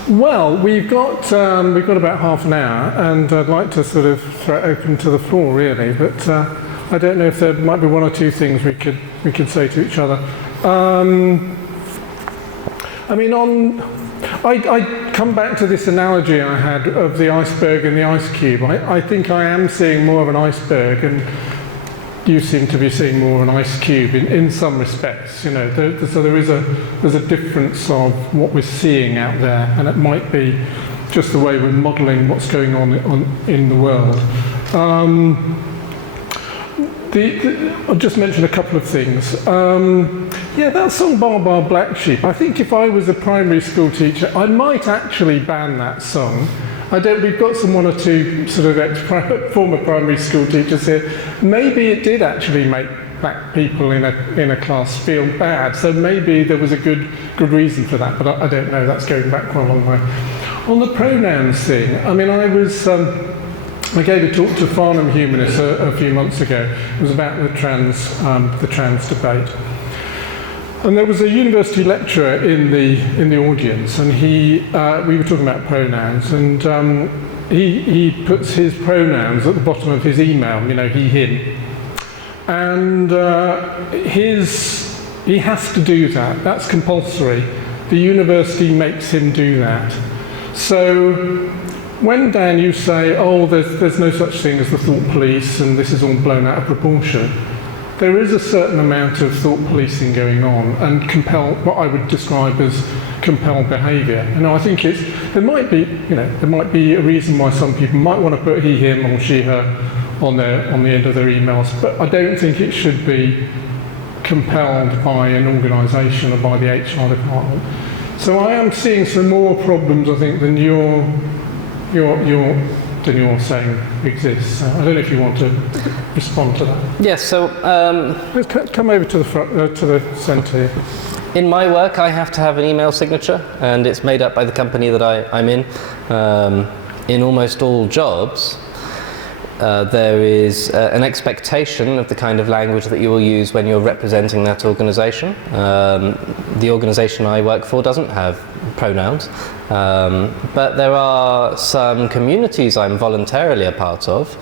Well, we've got about half an hour, and I'd like to sort of throw it open to the floor, really. But I don't know if there might be one or two things we could say to each other. I mean, I come back to this analogy I had of the iceberg and the ice cube. I think I am seeing more of an iceberg, and you seem to be seeing more of an ice cube in some respects. You know, so there's a difference of what we're seeing out there, and it might be just the way we're modelling what's going on in the world. I'll just mention a couple of things. Yeah, that song Bar Bar Black Sheep, I think if I was a primary school teacher, I might actually ban that song. We've got one or two sort of former primary school teachers here. Maybe it did actually make black people in a class feel bad, so maybe there was a good reason for that, but I don't know, that's going back quite a long way. On the pronouns thing, I mean, I gave a talk to Farnham Humanists a few months ago. It was about the trans debate. And there was a university lecturer in the audience, and we were talking about pronouns, and he puts his pronouns at the bottom of his email, you know, he, him. And his He has to do that. That's compulsory. The university makes him do that. So when, Dan, you say, oh, there's no such thing as the thought police and this is all blown out of proportion, there is a certain amount of thought policing going on and what I would describe as compelled behaviour. And I think there might be a reason why some people might want to put he, him, or she, her on the end of their emails, but I don't think it should be compelled by an organisation or by the HR department. So I am seeing some more problems, I think, than you're saying exists. I don't know if you want to respond to that. Yes. So let's come over to the front, to the centre here. In my work, I have to have an email signature, and it's made up by the company that I'm in. In almost all jobs, there is an expectation of the kind of language that you will use when you're representing that organisation. The organisation I work for doesn't have pronouns, but there are some communities I'm voluntarily a part of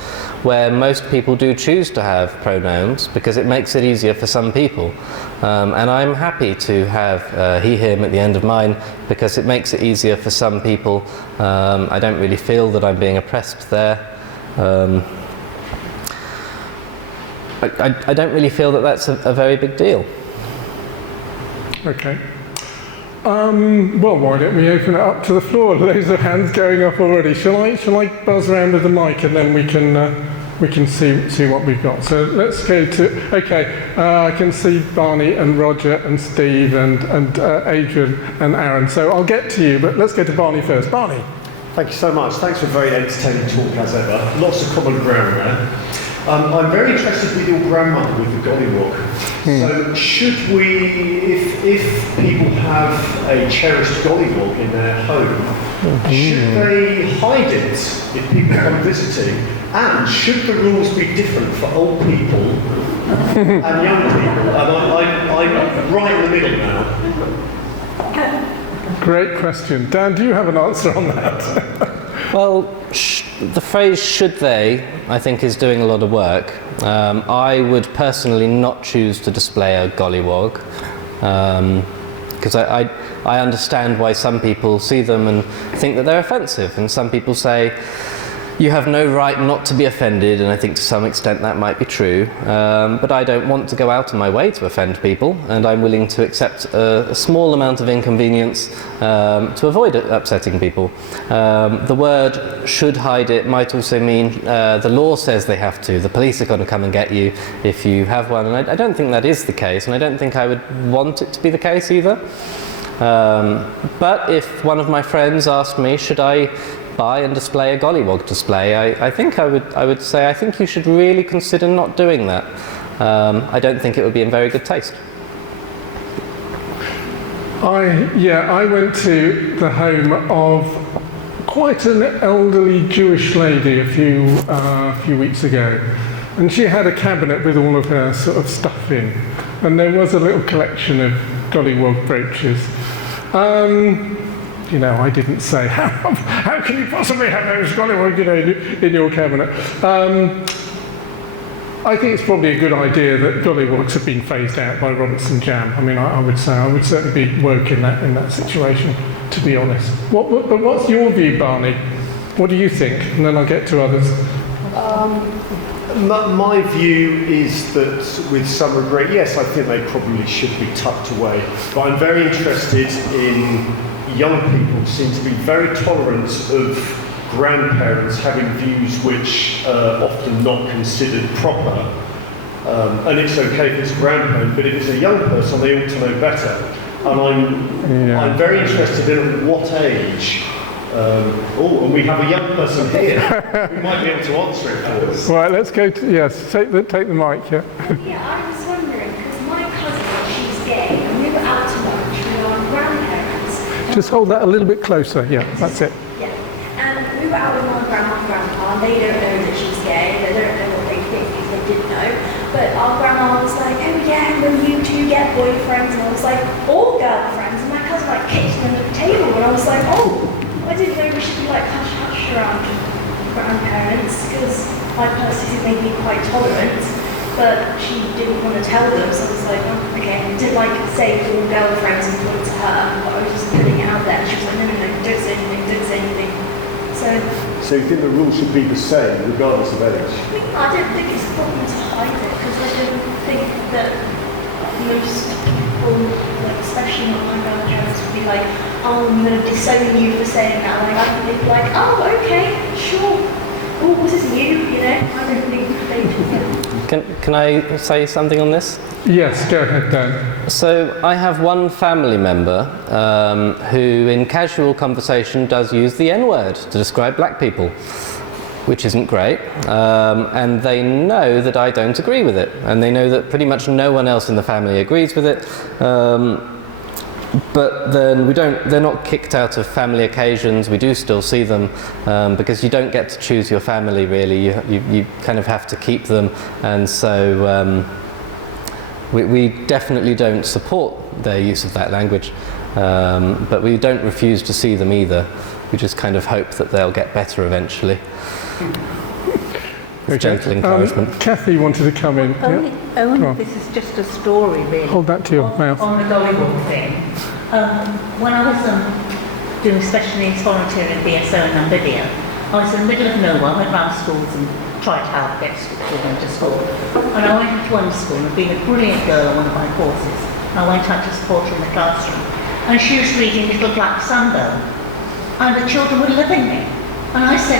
where most people do choose to have pronouns because it makes it easier for some people. And I'm happy to have he, him at the end of mine because it makes it easier for some people. I don't really feel that I'm being oppressed there. I don't really feel that that's a very big deal. Okay. Well, why don't we open it up to the floor? Loads of hands going up already. Shall I buzz around with the mic and then we can see what we've got. So let's go to. Okay, I can see Barney and Roger and Steve and Adrian and Aaron. So I'll get to you, but let's go to Barney first. Barney. Thank you so much. Thanks for a very entertaining talk as ever. Lots of common ground there. I'm very interested with your grandmother with the gollywog. So should we, if people have a cherished gollywog in their home, should they hide it if people come visiting? And should the rules be different for old people and young people? And I'm right in the middle now. Great question. Dan, do you have an answer on that? Well, the phrase "should they" I think is doing a lot of work. I would personally not choose to display a gollywog because I understand why some people see them and think that they're offensive, and some people say you have no right not to be offended, and I think to some extent that might be true, but I don't want to go out of my way to offend people, and I'm willing to accept a small amount of inconvenience to avoid upsetting people. The word "should hide it" might also mean the law says they have to. The police are going to come and get you if you have one, and I don't think that is the case, and I don't think I would want it to be the case either. But if one of my friends asked me, should I buy and display a gollywog display, I think I would say I think you should really consider not doing that. I don't think it would be in very good taste. I went to the home of quite an elderly Jewish lady a few weeks ago, and she had a cabinet with all of her sort of stuff in, and there was a little collection of gollywog brooches. I didn't say, how can you possibly have those gollywog, in your cabinet? I think it's probably a good idea that gollywogs have been phased out by Robertson Jam. I mean, I would certainly be woke in that situation, to be honest. But what's your view, Barney? What do you think? And then I'll get to others. My view is that, with some regret, yes, I think they probably should be tucked away. But I'm very interested in young people who seem to be very tolerant of grandparents having views which are often not considered proper. And it's okay if it's a grandparent, but if it's a young person, they ought to know better. And I'm very interested in at what age. And we have a young person here who might be able to answer it for us. Right, let's go to, yes, take the mic, yeah. Yeah, I was wondering, because my cousin, she's gay, and we were out to lunch with our grandparents. Just hold that a little bit closer, yeah, that's it. Yeah, and we were out with my grandma and grandpa, and they don't know that she's gay, they don't know what they think if they did know. But our grandma was like, oh yeah, will you two get boyfriends? And I was like, all girlfriends, and my cousin like kicked them under the table, and I was like, oh, I didn't know we should be like hush-hush around grandparents, because I personally think they'd be quite tolerant. but she didn't want to tell them, so I was like, oh, okay. I did like say all girlfriends and point to her, but I was just putting it out there. She was like, no, don't say anything, don't say anything. So you think the rules should be the same regardless of age? I don't think it's a problem to hide it, because I don't think that most people, like, especially not my grandparents, would be like, oh, I'm going to disown you for saying that. Like, I think they'd be like, oh, okay, sure. Oh, was this you? You know, I don't think they do. Can I say something on this? Yes, go ahead, Dan. So I have one family member who in casual conversation does use the N-word to describe black people, which isn't great, and they know that I don't agree with it, and they know that pretty much no one else in the family agrees with it, but then they're not kicked out of family occasions. We do still see them, because you don't get to choose your family really, you kind of have to keep them, and so we definitely don't support their use of that language, but we don't refuse to see them either. We just kind of hope that they'll get better eventually. Okay. Gentle encouragement. Kathy wanted to come in. Only this is just a story, really. Hold that to your mouth. On the Dollywood thing. When I was doing special needs volunteering at BSO in Namibia, I was in the middle of nowhere. I went around schools and tried to help get children to school. And I went into one school and being a brilliant girl on one of my courses, I went out to support her in the classroom. And she was reading Little Black Sambo. And the children were loving it. And I said,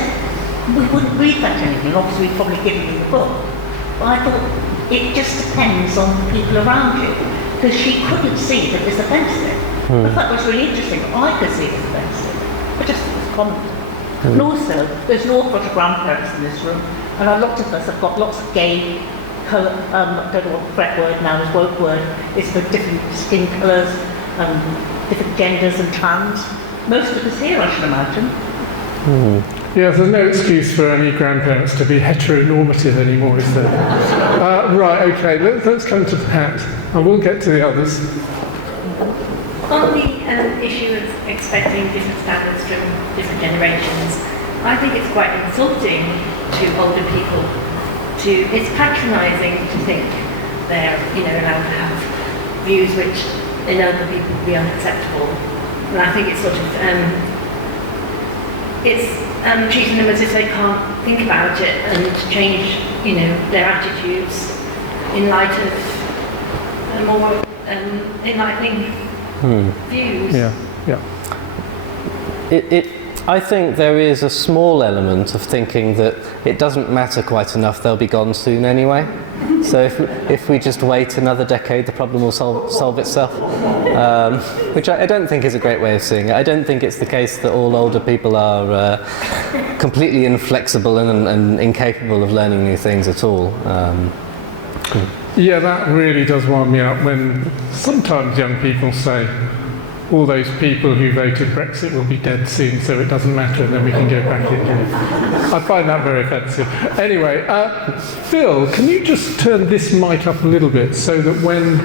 we wouldn't read that anything, obviously we'd probably give you the book. But I thought, it just depends on the people around you. Because she couldn't see that it's offensive. I thought it was really interesting. I could see it as offensive. But just it was common. And also, there's an awful lot of grandparents in this room, and a lot of us have got lots of gay, colour, I don't know what the correct word now is, woke word, it's for different skin colours, different genders and trans. Most of us here, I should imagine. Yeah, there's no excuse for any grandparents to be heteronormative anymore, is there? Right, okay, let's come to Pat, and we'll get to the others. On the issue of expecting different standards from different generations, I think it's quite insulting to older people. It's patronising to think they're, allowed to have views which in other people would be unacceptable. And I think it's sort of treating them as if they can't think about it and change, their attitudes in light of more enlightening views. Yeah. I think there is a small element of thinking that it doesn't matter quite enough, they'll be gone soon anyway. So if we just wait another decade, the problem will solve itself. Which I don't think is a great way of seeing it. I don't think it's the case that all older people are completely inflexible and incapable of learning new things at all. Yeah, that really does wind me up when sometimes young people say, all those people who voted Brexit will be dead soon, so it doesn't matter, and then we can go back in here. I find that very offensive. Anyway, Phil, can you just turn this mic up a little bit so that when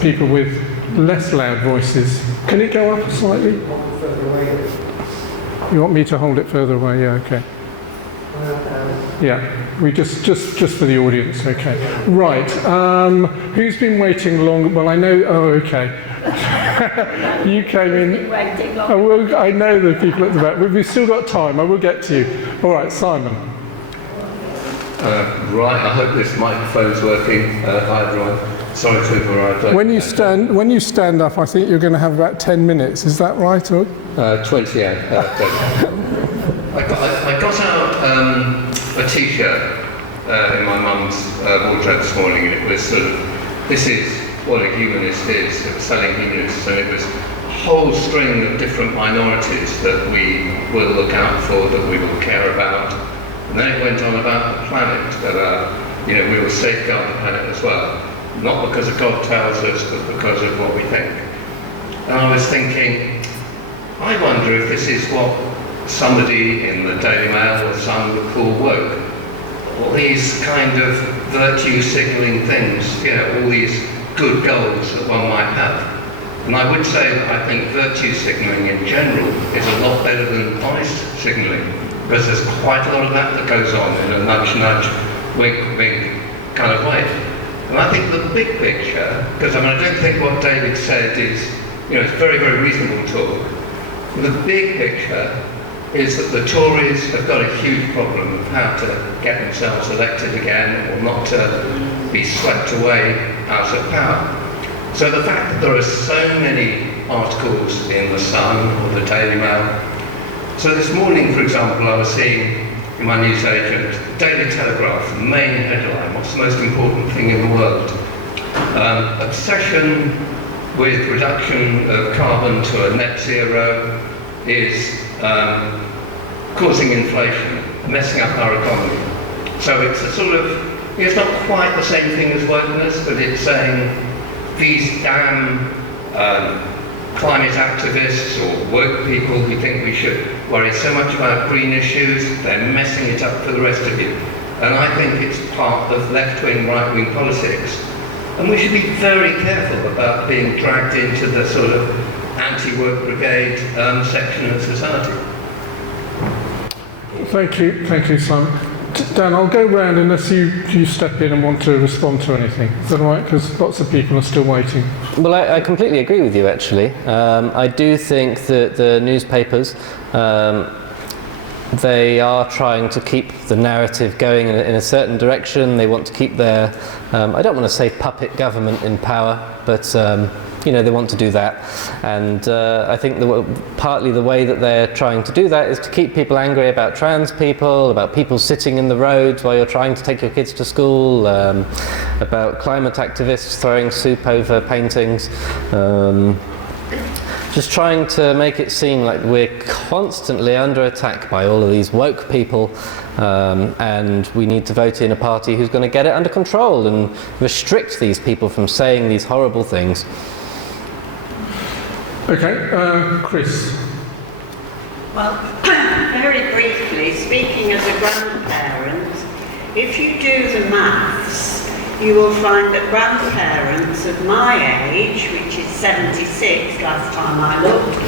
people with less loud voices, can it go up slightly? You want me to hold it further away? Yeah, okay. Yeah, we just for the audience, okay. Right, who's been waiting long? Well, I know, oh, okay. You came in. I know the people at the back. We've still got time. I will get to you. All right, Simon. Right. I hope this microphone's working. Hi, everyone. Sorry to have arrived late. When you stand up, I think you're going to have about 10 minutes. Is that right? Or? 28. I got out a T-shirt in my mum's wardrobe this morning, and it was sort of, this is what a humanist is. It was selling humanists, and it was a whole string of different minorities that we will look out for, that we will care about. And then it went on about the planet, that we will safeguard the planet as well. Not because of God tells us, but because of what we think. And I was thinking, I wonder if this is what somebody in the Daily Mail or Sun would call woke. All these kind of virtue signalling things, all these good goals that one might have. And I would say that I think virtue signalling in general is a lot better than vice signalling, because there's quite a lot of that goes on in a nudge nudge, wink wink kind of way. And I think the big picture, because I don't think what David said is, it's very, very reasonable talk. The big picture is that the Tories have got a huge problem of how to get themselves elected again or not to be swept away out of power. So the fact that there are so many articles in The Sun or the Daily Mail. So this morning, for example, I was seeing in my newsagent, Daily Telegraph, the main headline, what's the most important thing in the world? Obsession with reduction of carbon to a net zero is causing inflation, messing up our economy. So it's a sort of, it's not quite the same thing as wokeness, but it's saying these damn climate activists or woke people who think we should worry so much about green issues, they're messing it up for the rest of you. And I think it's part of left-wing, right-wing politics. And we should be very careful about being dragged into the sort of anti-woke brigade section of society. Thank you, Simon. Dan, I'll go round unless you step in and want to respond to anything. Is that all right? Because lots of people are still waiting. Well, I completely agree with you, actually. I do think that the newspapers, they are trying to keep the narrative going in a certain direction. They want to keep their, I don't want to say puppet government in power, but they want to do that. And I think partly the way that they're trying to do that is to keep people angry about trans people, about people sitting in the roads while you're trying to take your kids to school, about climate activists throwing soup over paintings. Just trying to make it seem like we're constantly under attack by all of these woke people, and we need to vote in a party who's going to get it under control and restrict these people from saying these horrible things. Okay, Chris. Well, very briefly, speaking as a grandparent, if you do the maths, you will find that grandparents of my age, which is 76 last time I looked,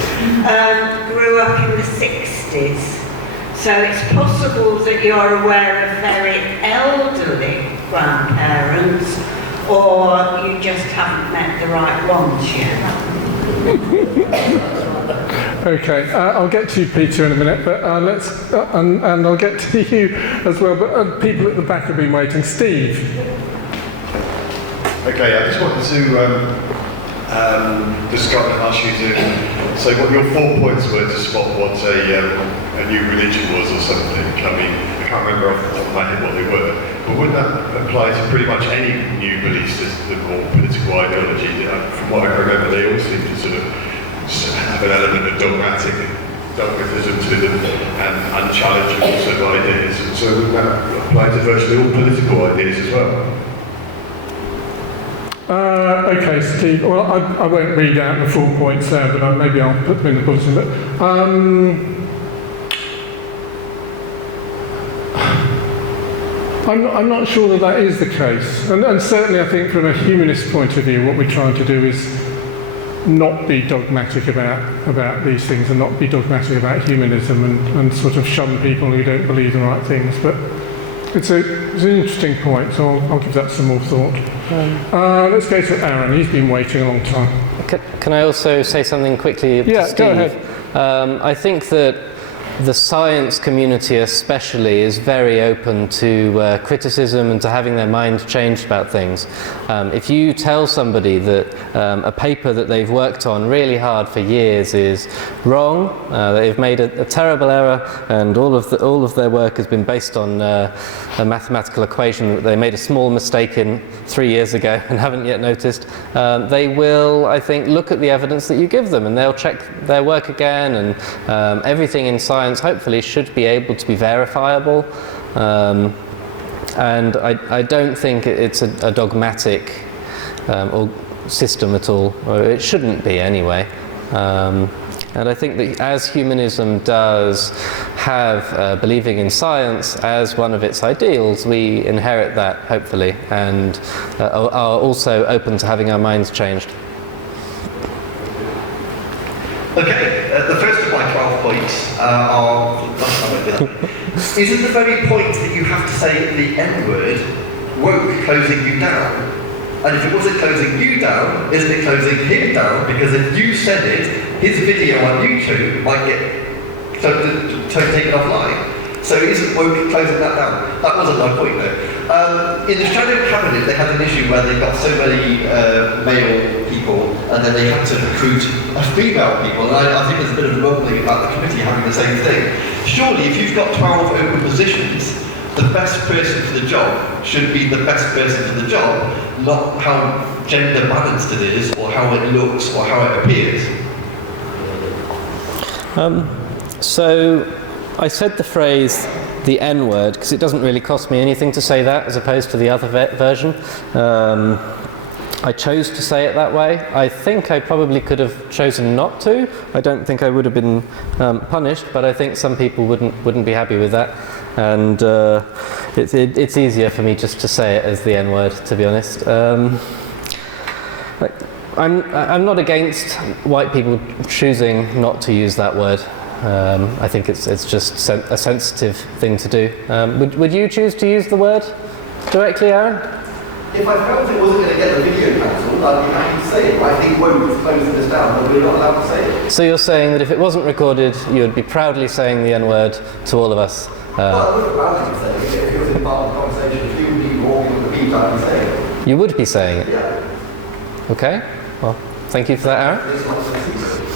grew up in the 60s. So it's possible that you're aware of very elderly grandparents, or you just haven't met the right ones yet. Okay, I'll get to you, Peter, in a minute, but let's, and I'll get to you as well, but people at the back have been waiting. Steve. Okay, I just wanted to discuss and ask you to say what your 4 points were to spot what a new religion was or something. I mean, I can't remember off the top of my head what they were, but would that apply to pretty much any new belief system or political ideology? From what I remember, they all seem to sort of have an element of dogmatism to them and unchallengeable sort of ideas. And so would that apply to virtually all political ideas as well? Okay, Steve. Well, I won't read out the 4 points there, but maybe I'll put them in the bulletin. But I'm not sure that is the case. And certainly I think from a humanist point of view, what we're trying to do is not be dogmatic about these things and not be dogmatic about humanism and sort of shun people who don't believe the right things. But it's an interesting point, so I'll give that some more thought. Let's go to Aaron. He's been waiting a long time. Can I also say something quickly to Steve? Go ahead. I think that the science community especially is very open to criticism and to having their mind changed about things. If you tell somebody that a paper that they've worked on really hard for years is wrong, they've made a terrible error, and all of their work has been based on a mathematical equation that they made a small mistake in 3 years ago and haven't yet noticed, they will, I think, look at the evidence that you give them, and they'll check their work again, and everything in science hopefully should be able to be verifiable, and I don't think it's a dogmatic or system at all, or it shouldn't be anyway. And I think that as humanism does have believing in science as one of its ideals, we inherit that, hopefully, and are also open to having our minds changed. Okay, the first of my 12 points are... Isn't the very point that you have to say the N-word woke closing you down? And if it wasn't closing you down, isn't it closing him down? Because if you said it, his video on YouTube might get taken offline. So isn't woke closing that down? That wasn't my point though. In the shadow cabinet, they had an issue where they got so many male people, and then they had to recruit female people. And I think there's a bit of a rumbling about the committee having the same thing. Surely, if you've got 12 open positions, the best person for the job should be the best person for the job, not how gender balanced it is, or how it looks, or how it appears. So I said the phrase the N-word because it doesn't really cost me anything to say that as opposed to the other version. I chose to say it that way. I think I probably could have chosen not to. I don't think I would have been punished, but I think some people wouldn't be happy with that. And it's easier for me just to say it as the N-word, to be honest. I'm not against white people choosing not to use that word. I think it's just a sensitive thing to do. Would you choose to use the word directly, Aaron? If I felt it wasn't going to get the video cancelled, I'd be happy to say it. But I think woke is closing this down, but we're not allowed to say it. So you're saying that if it wasn't recorded, you would be proudly saying the N-word to all of us? Well, I wouldn't proudly say it. If it was in part of the conversation, if you would be walking on the beat, I'd be saying it. You would be saying it? Yeah. Okay. Well, thank you for that, Aaron. It's not so secret.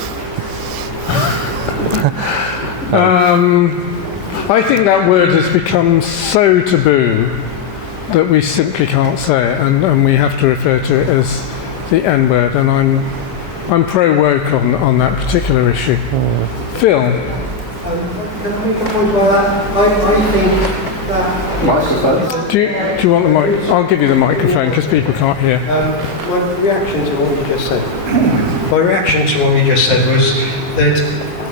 I think that word has become so taboo that we simply can't say it, and we have to refer to it as the N-word, and I'm pro-woke on that particular issue. Phil? Can I make a point about that? I think that... Microphone? Do you want the mic? I'll give you the microphone because people can't hear. My reaction to what you just said was that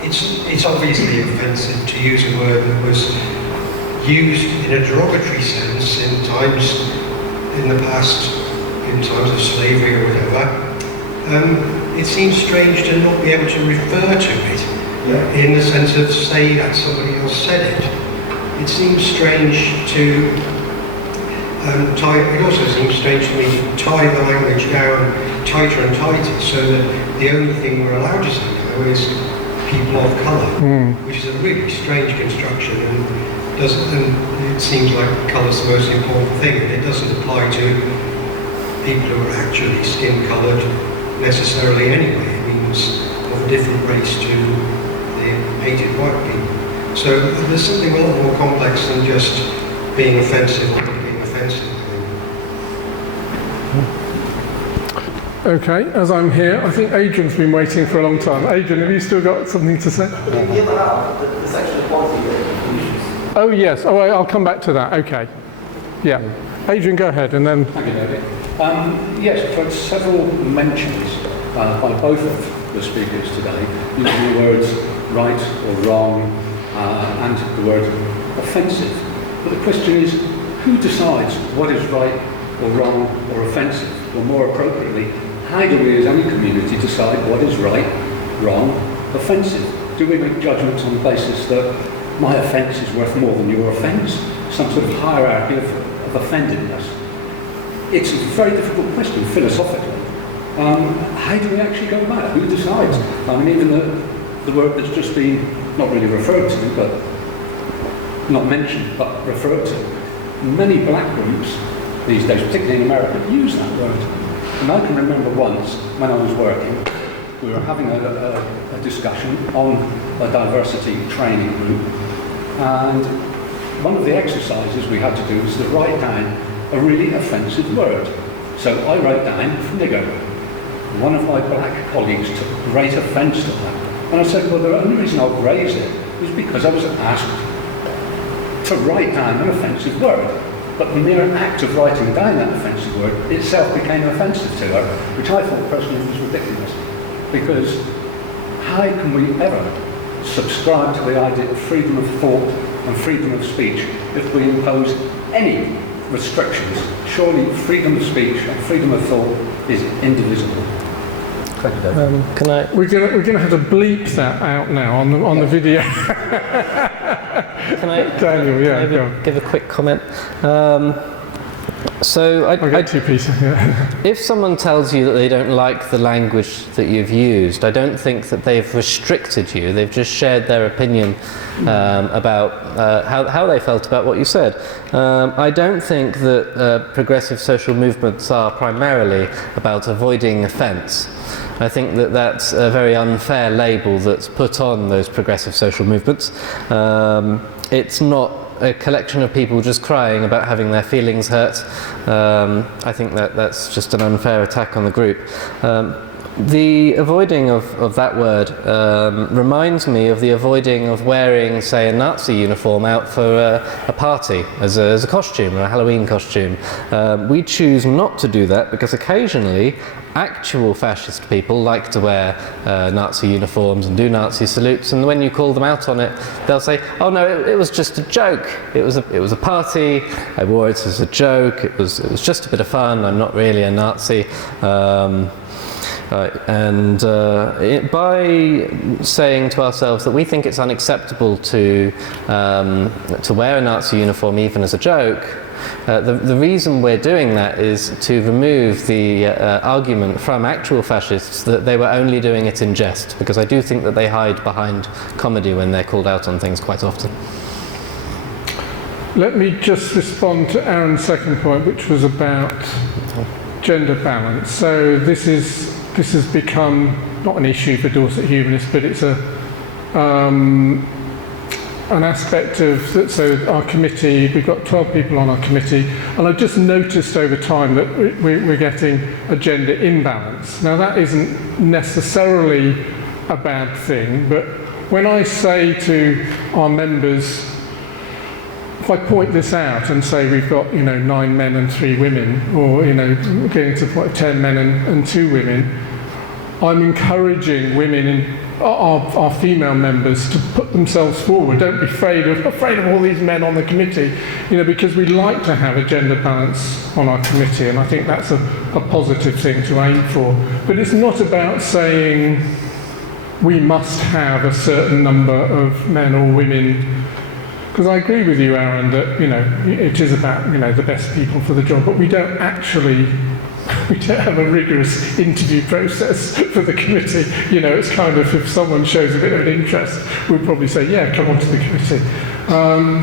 it's obviously offensive to use a word that was used in a derogatory sense in times in the past, in times of slavery or whatever. It seems strange to not be able to refer to it in the sense of say that somebody else said it. It seems strange to it also seems strange to me to tie the language down tighter and tighter so that the only thing we're allowed to say now is people of colour, which is a really strange construction, and it seems like colour's the most important thing, and it doesn't apply to people who are actually skin-coloured necessarily anyway. It means of a different race to the hated white people. So there's something a lot more complex than just being offensive or not being offensive. Okay, as I'm here, I think Adrian's been waiting for a long time. Adrian, have you still got something to say? The sexual equality issues. Oh yes, I'll come back to that, okay. Yeah. Adrian, go ahead, and then... Thank you, David. Yes, I've heard several mentions by both of the speakers today using the words right or wrong and the word offensive. But the question is, who decides what is right or wrong or offensive? Or more appropriately, how do we as any community decide what is right, wrong, offensive? Do we make judgments on the basis that my offence is worth more than your offence? Some sort of hierarchy of offendedness? It's a very difficult question philosophically. How do we actually go about it? Who decides? I mean, even the word that's just been not really referred to, but not mentioned, but referred to. Many black groups these days, particularly in America, use that word. And I can remember once, when I was working, we were having a discussion on a diversity training group, and one of the exercises we had to do was to write down a really offensive word. So I wrote down nigger. One of my black colleagues took great offence to that. And I said, well, the only reason I'll raise it was because I was asked to write down an offensive word. But the mere act of writing down that offensive word itself became offensive to her, which I thought personally was ridiculous. Because how can we ever subscribe to the idea of freedom of thought and freedom of speech if we impose any restrictions? Surely freedom of speech and freedom of thought is indivisible. Thank you, David. Can I? We're going to have to bleep that out now on the video. Can I, Daniel, yeah, give a quick comment? So I get to you, Peter. Yeah. if someone tells you that they don't like the language that you've used, I don't think that they've restricted you. They've just shared their opinion about how they felt about what you said. I don't think that progressive social movements are primarily about avoiding offence. I think that that's a very unfair label that's put on those progressive social movements. It's not a collection of people just crying about having their feelings hurt. I think that that's just an unfair attack on the group. The avoiding of that word reminds me of the avoiding of wearing, say, a Nazi uniform out for a party as a costume, or a Halloween costume. We choose not to do that because occasionally actual fascist people like to wear Nazi uniforms and do Nazi salutes, and when you call them out on it, they'll say, "Oh no, it was just a joke. It was a party. I wore it as a joke. It was just a bit of fun. I'm not really a Nazi." By saying to ourselves that we think it's unacceptable to wear a Nazi uniform even as a joke, the reason we're doing that is to remove the argument from actual fascists that they were only doing it in jest, because I do think that they hide behind comedy when they're called out on things quite often. Let me just respond to Aaron's second point, which was about gender balance. So this has become not an issue for Dorset Humanists, but it's an aspect of that. So our committee, we've got 12 people on our committee, and I've just noticed over time that we're getting a gender imbalance. Now that isn't necessarily a bad thing, but when I say to our members, if I point this out and say we've got 9 men and 3 women, or getting to the point of 10 men and 2 women, I'm encouraging women, our female members, to put themselves forward. Don't be afraid of all these men on the committee, because we like to have a gender balance on our committee, and I think that's a positive thing to aim for. But it's not about saying we must have a certain number of men or women. Because I agree with you, Aaron, that it is about the best people for the job, but we don't have a rigorous interview process for the committee. It's kind of, if someone shows a bit of an interest, we'll probably say, yeah, come on to the committee.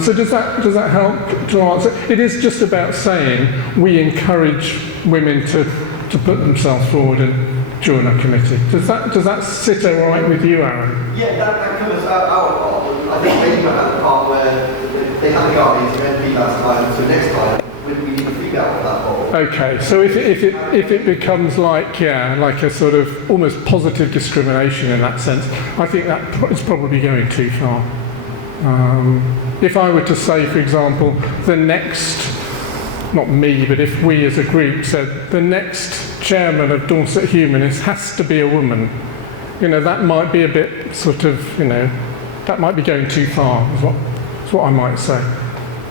So does that help to answer? It is just about saying we encourage women to put themselves forward and join our committee. Does that sit all right with you, Aaron? Yeah, that covers our part. I think maybe we're at the part where they had a guardian to MP last time, so next time we need a female on that board. Okay, so if it becomes like a sort of almost positive discrimination in that sense, I think that is probably going too far. If I were to say, for example, the next, not me, but if we as a group said the next chairman of Dorset Humanists has to be a woman, that might be a bit sort of, that might be going too far, is what I might say.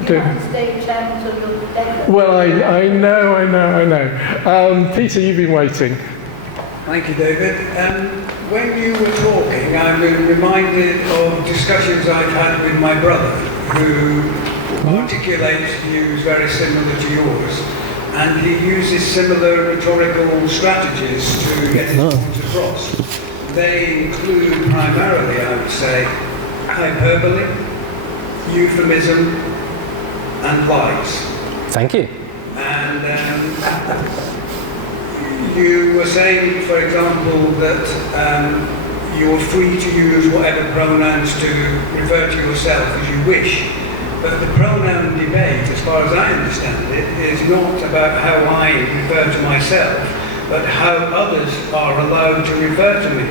You have to stay chairman until you're dead. Well, I know. Peter, you've been waiting. Thank you, David. When you were talking, I'm reminded of discussions I've had with my brother, who articulates views very similar to yours, and he uses similar rhetorical strategies to get his points across. They include primarily, I would say, hyperbole, euphemism, and lies. Thank you. And you were saying, for example, that you're free to use whatever pronouns to refer to yourself as you wish. But the pronoun debate, as far as I understand it, is not about how I refer to myself, but how others are allowed to refer to me.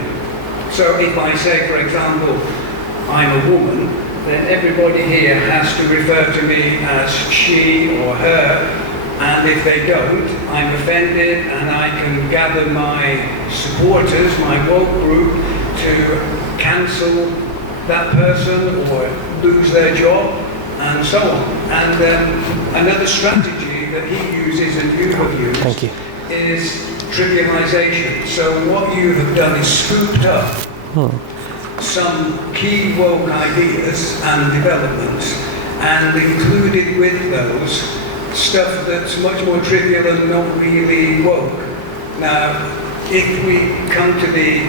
So if I say, for example, I'm a woman, then everybody here has to refer to me as she or her, and if they don't, I'm offended, and I can gather my supporters, my woke group, to cancel that person or lose their job, and so on. And another strategy that he uses and you have used is trivialization. So what you have done is scooped up some key woke ideas and developments, and included with those stuff that's much more trivial and not really woke. Now, if we come to the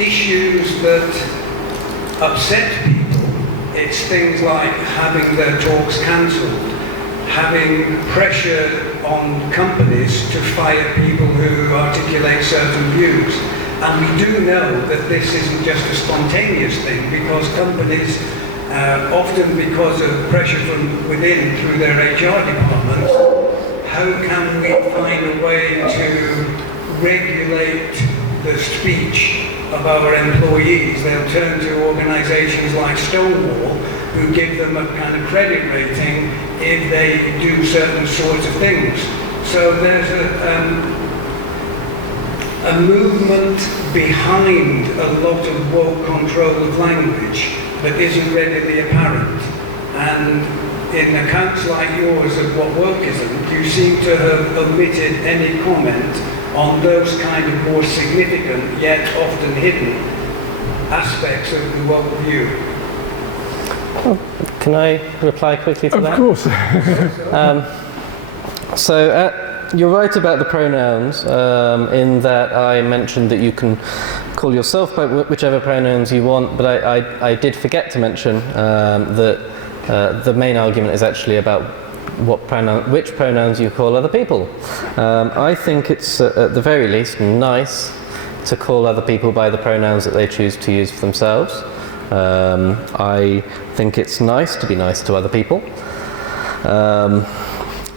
issues that upset people, it's things like having their talks cancelled, having pressure on companies to fire people who articulate certain views. And we do know that this isn't just a spontaneous thing, because companies, often because of pressure from within through their HR departments, how can we find a way to regulate the speech of our employees? They'll turn to organisations like Stonewall, who give them a kind of credit rating if they do certain sorts of things. So there's a movement behind a lot of woke control of language that isn't readily apparent. And in accounts like yours of what woke isn't, you seem to have omitted any comment on those kind of more significant yet often hidden aspects of the woke view. Can I reply quickly to that? Of course. You're right about the pronouns, in that I mentioned that you can call yourself by whichever pronouns you want, but I did forget to mention that the main argument is actually about which pronouns you call other people. I think it's at the very least nice to call other people by the pronouns that they choose to use for themselves. I think it's nice to be nice to other people.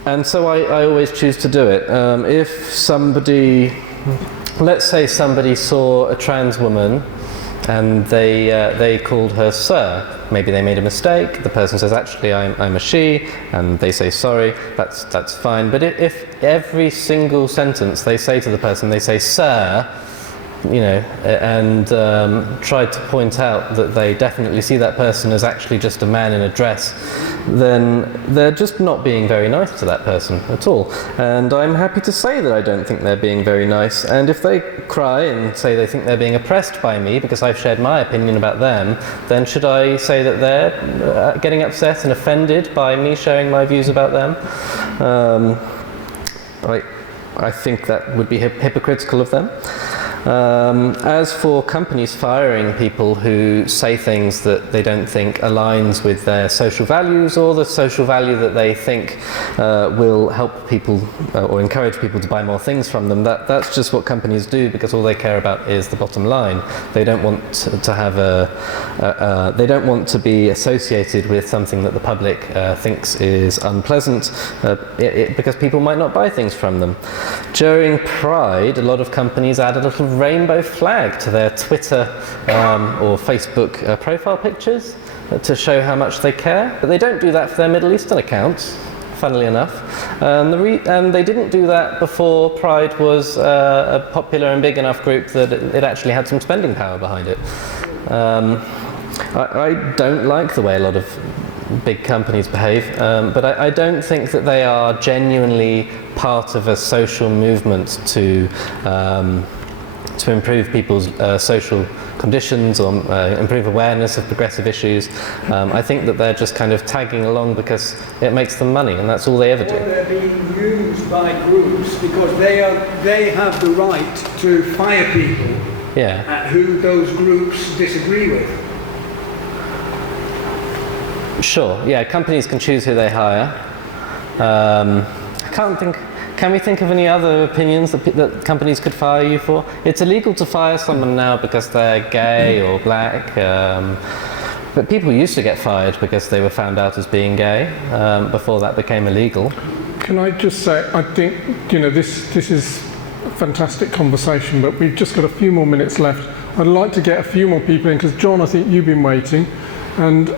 And so I always choose to do it. If somebody, let's say somebody saw a trans woman and they called her sir. Maybe they made a mistake, the person says, actually I'm a she, and they say sorry, that's fine. But if every single sentence they say to the person, they say sir, you know, and try to point out that they definitely see that person as actually just a man in a dress, then they're just not being very nice to that person at all. And I'm happy to say that I don't think they're being very nice. And if they cry and say they think they're being oppressed by me because I've shared my opinion about them, then should I say that they're getting upset and offended by me sharing my views about them? I think that would be hypocritical of them. As for companies firing people who say things that they don't think aligns with their social values or the social value that they think will help people or encourage people to buy more things from them, that's just what companies do, because all they care about is the bottom line. They don't want to have they don't want to be associated with something that the public thinks is unpleasant, because people might not buy things from them. During Pride, a lot of companies add a little rainbow flag to their Twitter or Facebook profile pictures to show how much they care, but they don't do that for their Middle Eastern accounts, funnily enough. And they didn't do that before Pride was a popular and big enough group that it actually had some spending power behind it. I don't like the way a lot of big companies behave, but I don't think that they are genuinely part of a social movement to improve people's social conditions or improve awareness of progressive issues. I think that they're just kind of tagging along because it makes them money, and that's all they ever do. Or they're being used by groups because they have the right to fire people who those groups disagree with. Sure, yeah, companies can choose who they hire. Can we think of any other opinions that companies could fire you for? It's illegal to fire someone now because they're gay or black, but people used to get fired because they were found out as being gay before that became illegal. Can I just say, I think, you know, this is a fantastic conversation, but we've just got a few more minutes left. I'd like to get a few more people in, because John, I think you've been waiting, and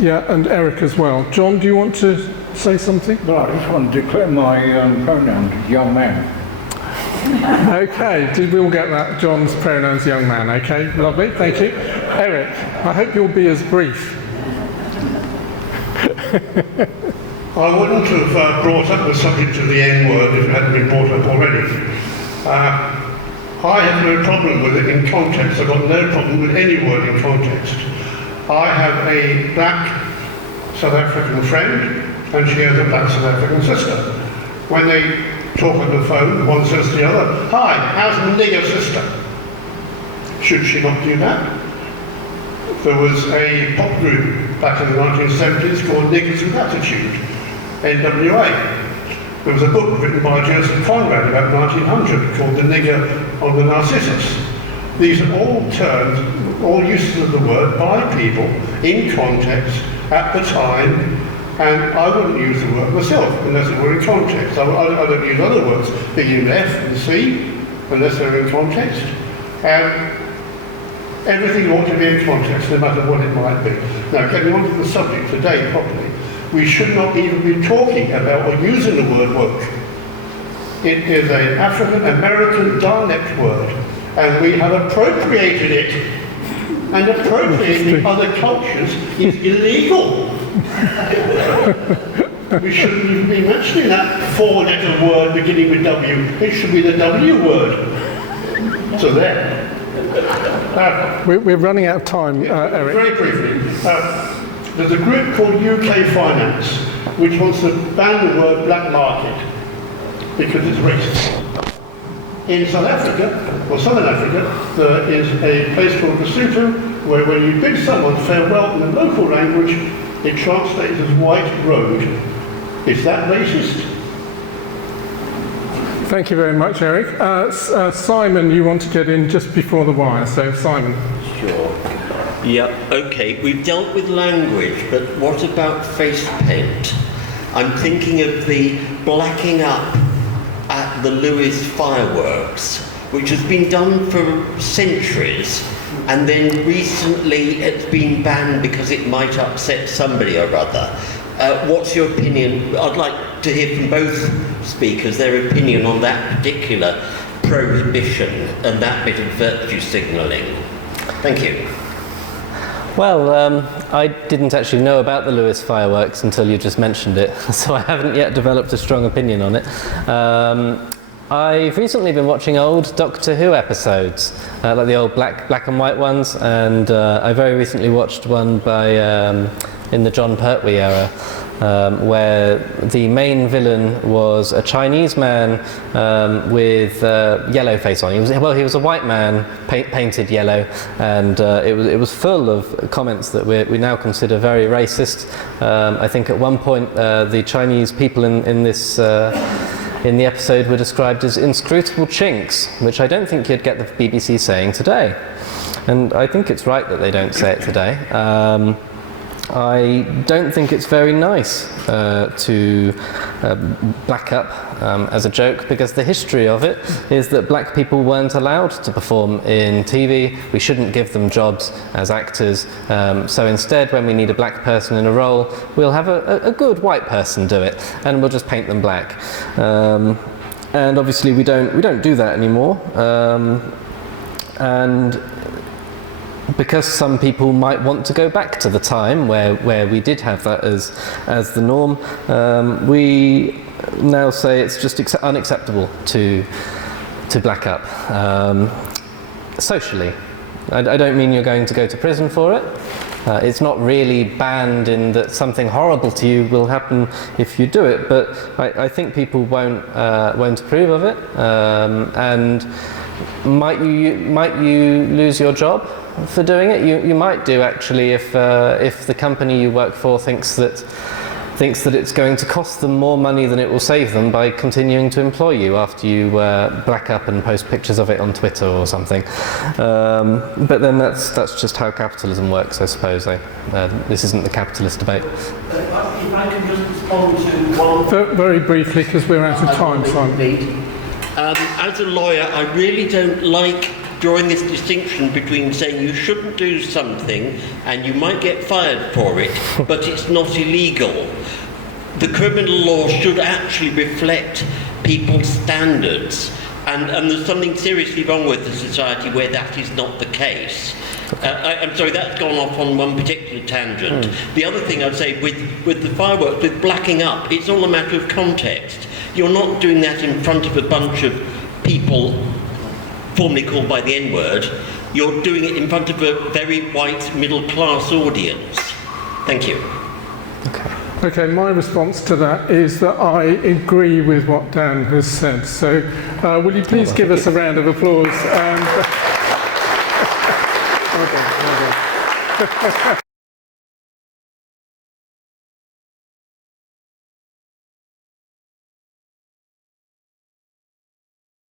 and Eric as well. John, do you want to say something? Well, I just want to declare my pronouns young man. Okay, did we all get that? John's pronouns young man. Okay, lovely, thank you. Eric, I hope you'll be as brief. I wouldn't have brought up the subject of the N-word if it hadn't been brought up already. I have no problem with it in context. I've got no problem with any word in context. I have a black South African friend and she has a black South African sister. When they talk on the phone, one says to the other, "Hi, how's the nigger sister?" Should she not do that? There was a pop group back in the 1970s called Niggers with Attitude, NWA. There was a book written by Joseph Conrad about 1900 called The Nigger on the Narcissus. These are all uses of the word by people in context at the time, and I wouldn't use the word myself unless it were in context. I don't use other words beginning with F and C unless they're in context. Everything ought to be in context, no matter what it might be. Now, getting on to the subject today properly, we should not even be talking about or using the word woke. It is an African-American dialect word, and we have appropriated it. And appropriating other cultures is illegal. We shouldn't even be mentioning that four-letter word beginning with W. It should be the W word. So there. We're running out of time, Eric. Very briefly, there's a group called UK Finance, which wants to ban the word black market because it's racist. In South Africa, or Southern Africa, there is a place called Lesotho, where when you bid someone farewell in the local language, it translates as white road. Is that racist? Thank you very much, Eric. Simon, you want to get in just before the wire, so Simon. Sure. Yeah, okay, we've dealt with language, but what about face paint? I'm thinking of the blacking up at the Lewis fireworks, which has been done for centuries, and then recently it's been banned because it might upset somebody or other. What's your opinion? I'd like to hear from both speakers their opinion on that particular prohibition and that bit of virtue signalling. Thank you. Well, I didn't actually know about the Lewis fireworks until you just mentioned it, so I haven't yet developed a strong opinion on it. I've recently been watching old Doctor Who episodes, like the old black and white ones, and I very recently watched one by in the John Pertwee era, where the main villain was a Chinese man with yellow face on. He was a white man painted yellow, and it was full of comments that we now consider very racist. I think at one point the Chinese people in the episode were described as inscrutable chinks, which I don't think you'd get the BBC saying today. And I think it's right that they don't say it today. I don't think it's very nice to black up as a joke, because the history of it is that black people weren't allowed to perform in TV. We shouldn't give them jobs as actors. So instead, when we need a black person in a role, we'll have a good white person do it, and we'll just paint them black. And obviously, we don't do that anymore. And because some people might want to go back to the time where we did have that as the norm, we now say it's just unacceptable to black up socially. I don't mean you're going to go to prison for it. It's not really banned in that something horrible to you will happen if you do it, but I think people won't approve of it, and might you lose your job for doing it? You might do, actually, if the company you work for thinks that it's going to cost them more money than it will save them by continuing to employ you after you black up and post pictures of it on Twitter or something. But then that's just how capitalism works, I suppose. This isn't the capitalist debate. If I can just respond to one... Very briefly, because we're out of time, Simon. As a lawyer, I really don't like drawing this distinction between saying you shouldn't do something and you might get fired for it, but it's not illegal. The criminal law should actually reflect people's standards, and there's something seriously wrong with the society where that is not the case. I'm sorry, that's gone off on one particular tangent. The other thing I'd say with the fireworks, with blacking up, it's all a matter of context. You're not doing that in front of a bunch of people formerly called by the N-word. You're doing it in front of a very white middle-class audience. Thank you. Okay. Okay, my response to that is that I agree with what Dan has said. So will you please give us a round of applause? Well done.